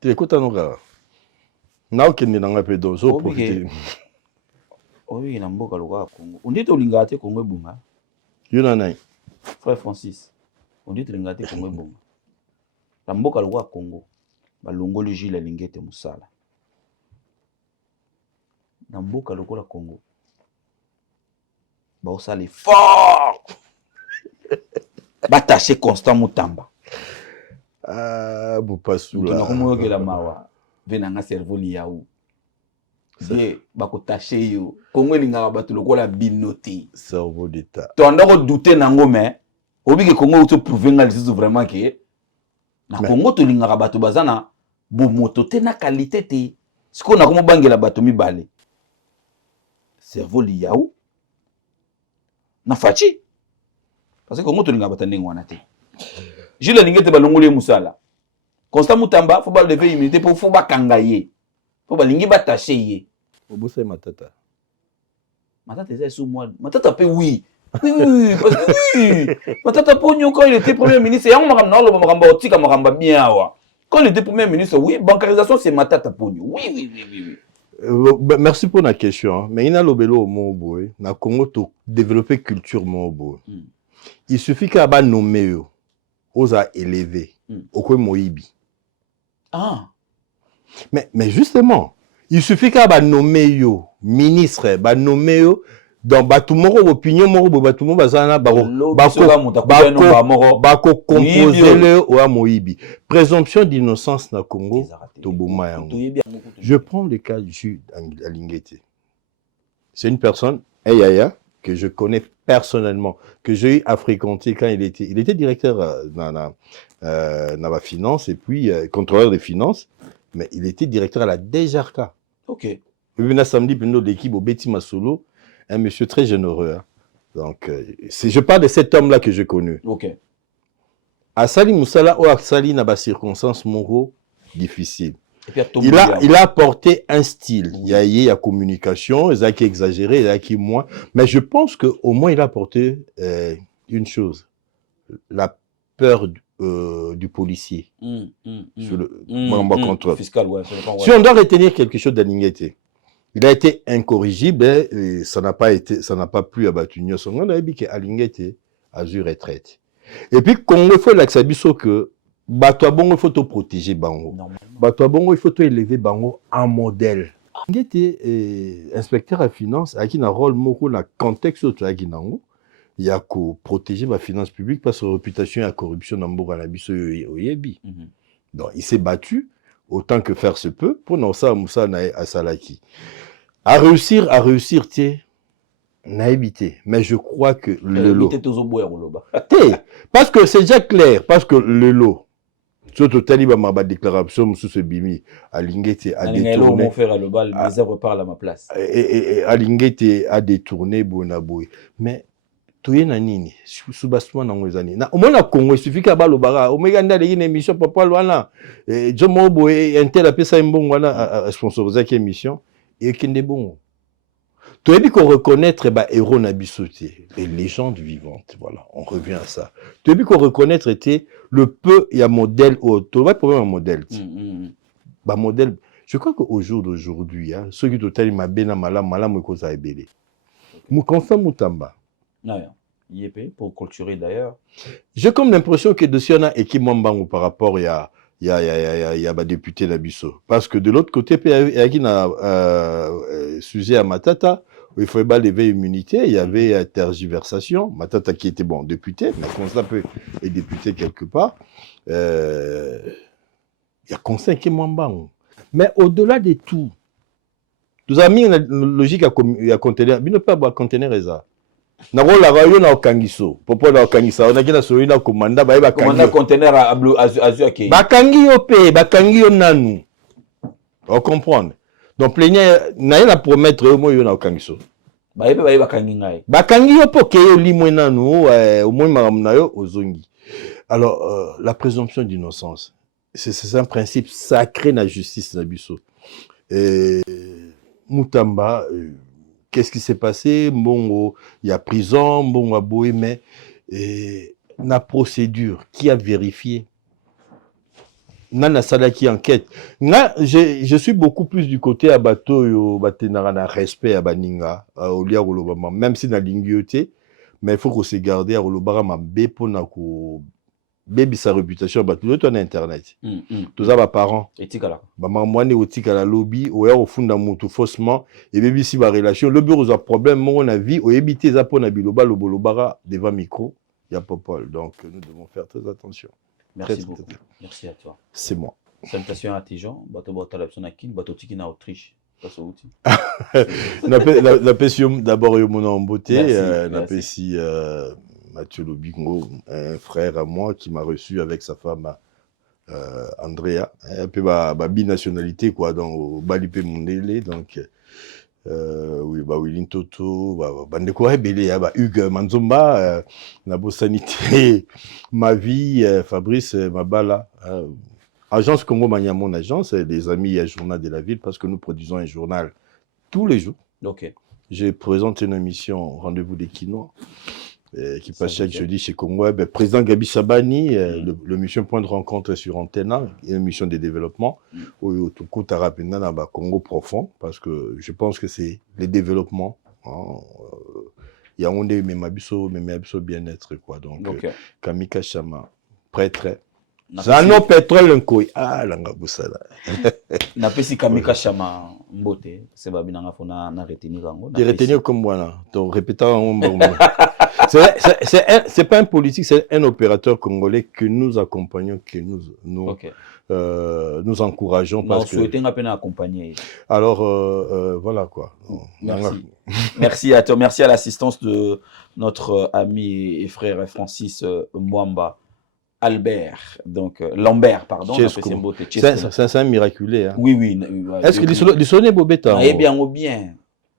Tu écoutes à nos gars. N'a aucun n'en a pas d'ozo pour profiter. Oui, il a un beau Congo. On dit au Lingate Congo Bunga. Yunanai. Frère Francis. On dit au Lingate Congo Bunga. La Mboka Loa Congo. Balongo le Gilles Lingate Moussala. La Mboka Loa Congo. Ça les fort. Bataché Constant Moutamba. Ah, vous passez là. Comment que la mawa venanga cerveau liaou. C'est bako taché yo. Congo linga batu lokola binoté. Cerveau d'état. Tu as encore douté nango mais obi que Congo to prouver ngal zizu vraiment que na Congo to linga batu bazana bo moto te na qualité te. Siko na komo bangela batu mibale. Cerveau liaou. Na fachi parce que Congo to linga batande ngwana te Jules Lingete balongole musala Constant Moutamba faut pas lever immunité pour faut pas kangaye faut ba lingi bataché ye obusa matata c'est sous moi matata pe oui parce que oui matata pognon quand il était premier ministre yango makamba na lo makamba otika makamba bien awa quand il était premier ministre oui bancarisation c'est matata pognon oui. Merci pour la question. Mais il y a l'obélo au Moboé. Na Congo to développer culture Moboé. Il suffit qu'à ba nommer aux a élevé au quoi Moïbi. Ah. Mais justement, il suffit qu'à ba nommer ministre, ba nommer dans batumoro opinion moro batumo bazana bako composer le au Moïbi. Présomption d'innocence na Congo to boma yango. Je prends le cas du Jules Lingete. C'est une personne, Eyaya, que je connais personnellement, que j'ai eu à fréquenter quand il était directeur dans la finance et puis contrôleur des finances, mais il était directeur à la Dejarka. Ok. Et puis, on a samedi, l'équipe au Betty Masolo, un monsieur très généreux. Hein. Donc, je parle de cet homme-là que j'ai connu. Ok. Asali Moussala ou Asali n'a pas circonstance moraux difficiles. Il a apporté un style. Oui. Il y a communication, il y a qui exagéré, il y a qui moins. Mais je pense qu'au moins, il a apporté une chose. La peur du policier. Sur le contrôle. Fiscal, ouais, si on doit retenir quelque chose d'Alingete, il a été incorrigible et ça n'a pas plu à Batunio. On a dit qu'Alingete a eu retraite. Et puis, Congo, il faut l'accepter que Batouabongo, il faut te protéger Bango. Batouabongo, il faut te élever Bango en modèle. Il était inspecteur à finance, qui a un rôle dans le contexte où il y a qu'à protéger la finance publique parce que la réputation et la corruption dans le Yebi. Donc, il s'est battu autant que faire se peut pour Moussa Salaki. À réussir, n'a évité. Mais je crois que le lot. Parce que c'est déjà clair, parce que le lot. Surtout Taliban m'a déclaration sous ce bimi à Lingete a détourné. Mon frère le bal, mais repart à ma place. Et à Lingete a détourné Bonaboy. Mais tu es nani sous basement dans les années. Na au moins na Congo il suffit qu'à balo bara. Au Méganda les émission papa loana. John Moboy un tel appelé ça un bon voilà sponsoriser qui émission et qui n'est bon. Tu as dit qu'on reconnaître héros Nabisoté, les légendes vivantes, voilà, on revient à ça. Tu as dit qu'on reconnaître était le peu et un modèle auto, pas problème un modèle. Modèle, je crois qu'au jour d'aujourd'hui, ceux qui total m'a bien malam me cause à ébélé. Constant Moutamba, Ouais. IEP pour culturer d'ailleurs. J'ai comme l'impression que de Siona et qui m'embango par rapport il y a député Nabiso. Parce que de l'autre côté, il y a qui n'a sujet à Matata, où il faut pas lever immunité, il y avait tergiversation. Matata qui était bon député, mais Constant peut est député quelque part. Il y a Constant qui m'embango. Mais au-delà de tout, nous avons mis une logique à contenir, mais ne pas contenir ça. Nakola rayo na okangiso popo na okangisa on akina sori na komanda ba ba Commandant conteneur à Azua qui bakangi yo pe bakangi yo nanu on comprendre donc plénière na la promettre yo moyo na okangiso ba bakangi ngai bakangi yo po ke yo limwe nanu au moins maram na yo ozongi alors la présomption d'innocence c'est un principe sacré na justice na biso et Mutamba qu'est-ce qui s'est passé? Bon, il y a prison, bon, à Boé, mais la procédure, qui a vérifié? Nana Sala qui enquête. Je suis beaucoup plus du côté à bateau, batenara respect à Baninga, au lieu Olobama, même si na lingioté, mais il faut qu'on se garde à Olobara, ma bepo na ko baby sa réputation, bateau, tout en internet. Tout ça, ma parents. Et tikala. Moi, ne otika la lobby, ou au fond d'un moutou faussement, et baby si ma relation, le bureau a problème, mon avis, ou éviter ça pour nabiloba, le bolobara, devant micro, il y a pas Paul. Donc, nous devons faire très attention. Merci beaucoup. Merci à toi. C'est moi. Salutations à tes gens, bateau batalapson à Kin, bateau tiki na Autriche. L'appréciation d'abord mon en beauté, l'apprécie Mathieu Lobingo, un frère à moi qui m'a reçu avec sa femme Andrea, un peu ma binationalité quoi, donc Balipé Mondele, donc oui, Willing Toto, Bandeko Rebele, Hugues Manzomba, Nabo Sanité, ma vie, Fabrice Mabala, Agence Congo Mania, mon agence, les amis à Journal de la Ville, parce que nous produisons un journal tous les jours. Ok. Je présente une émission Rendez-vous des Quinois, qui passe chaque jeudi chez Congo Web. Président Gabi Sabani, le mission Point de rencontre sur Antena, une mission de développement, au Congo profond, parce que je pense que c'est le développement. Il y a un Memabiso bien-être, quoi. Donc, Kamika Chama, prêtre. Zano pétrole nkoi langa busala. Na pesi Kamika Chama mbote, c'est babinanga fona na retenir rango. De retenir comme moi donc répétant c'est pas un politique, c'est un opérateur congolais que nous accompagnons, que nous encourageons parce que souhaitons à peine accompagner. Alors voilà quoi. Merci. Merci à toi, merci à l'assistance de notre ami et frère Francis Mwamba. Albert, donc Lambert, pardon. C'est un miraculé. Hein. Oui. Est-ce que le sonnet bobeta? Eh bien, ou bien.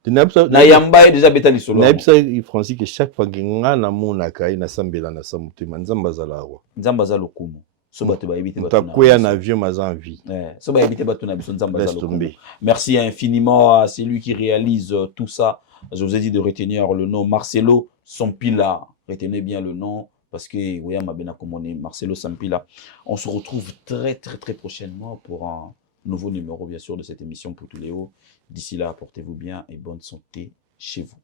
Na yamba déjà beta ni solo. Naibsa Francis que chaque fois que ngana mona kai na sambela na samutima nzamba zalawa. Nzamba zalokumu. So bato ba ebite bato. Takoya un avion maza envie. So ba ebite bato na biso nzamba zalokumu. Merci infiniment à celui qui réalise tout ça. Je vous ai dit de retenir le nom Marcelo Sampila. Retenez bien le nom. Parce que Marcelo Sampila, on se retrouve très prochainement pour un nouveau numéro bien sûr de cette émission Poutuléo. D'ici là, portez-vous bien et bonne santé chez vous.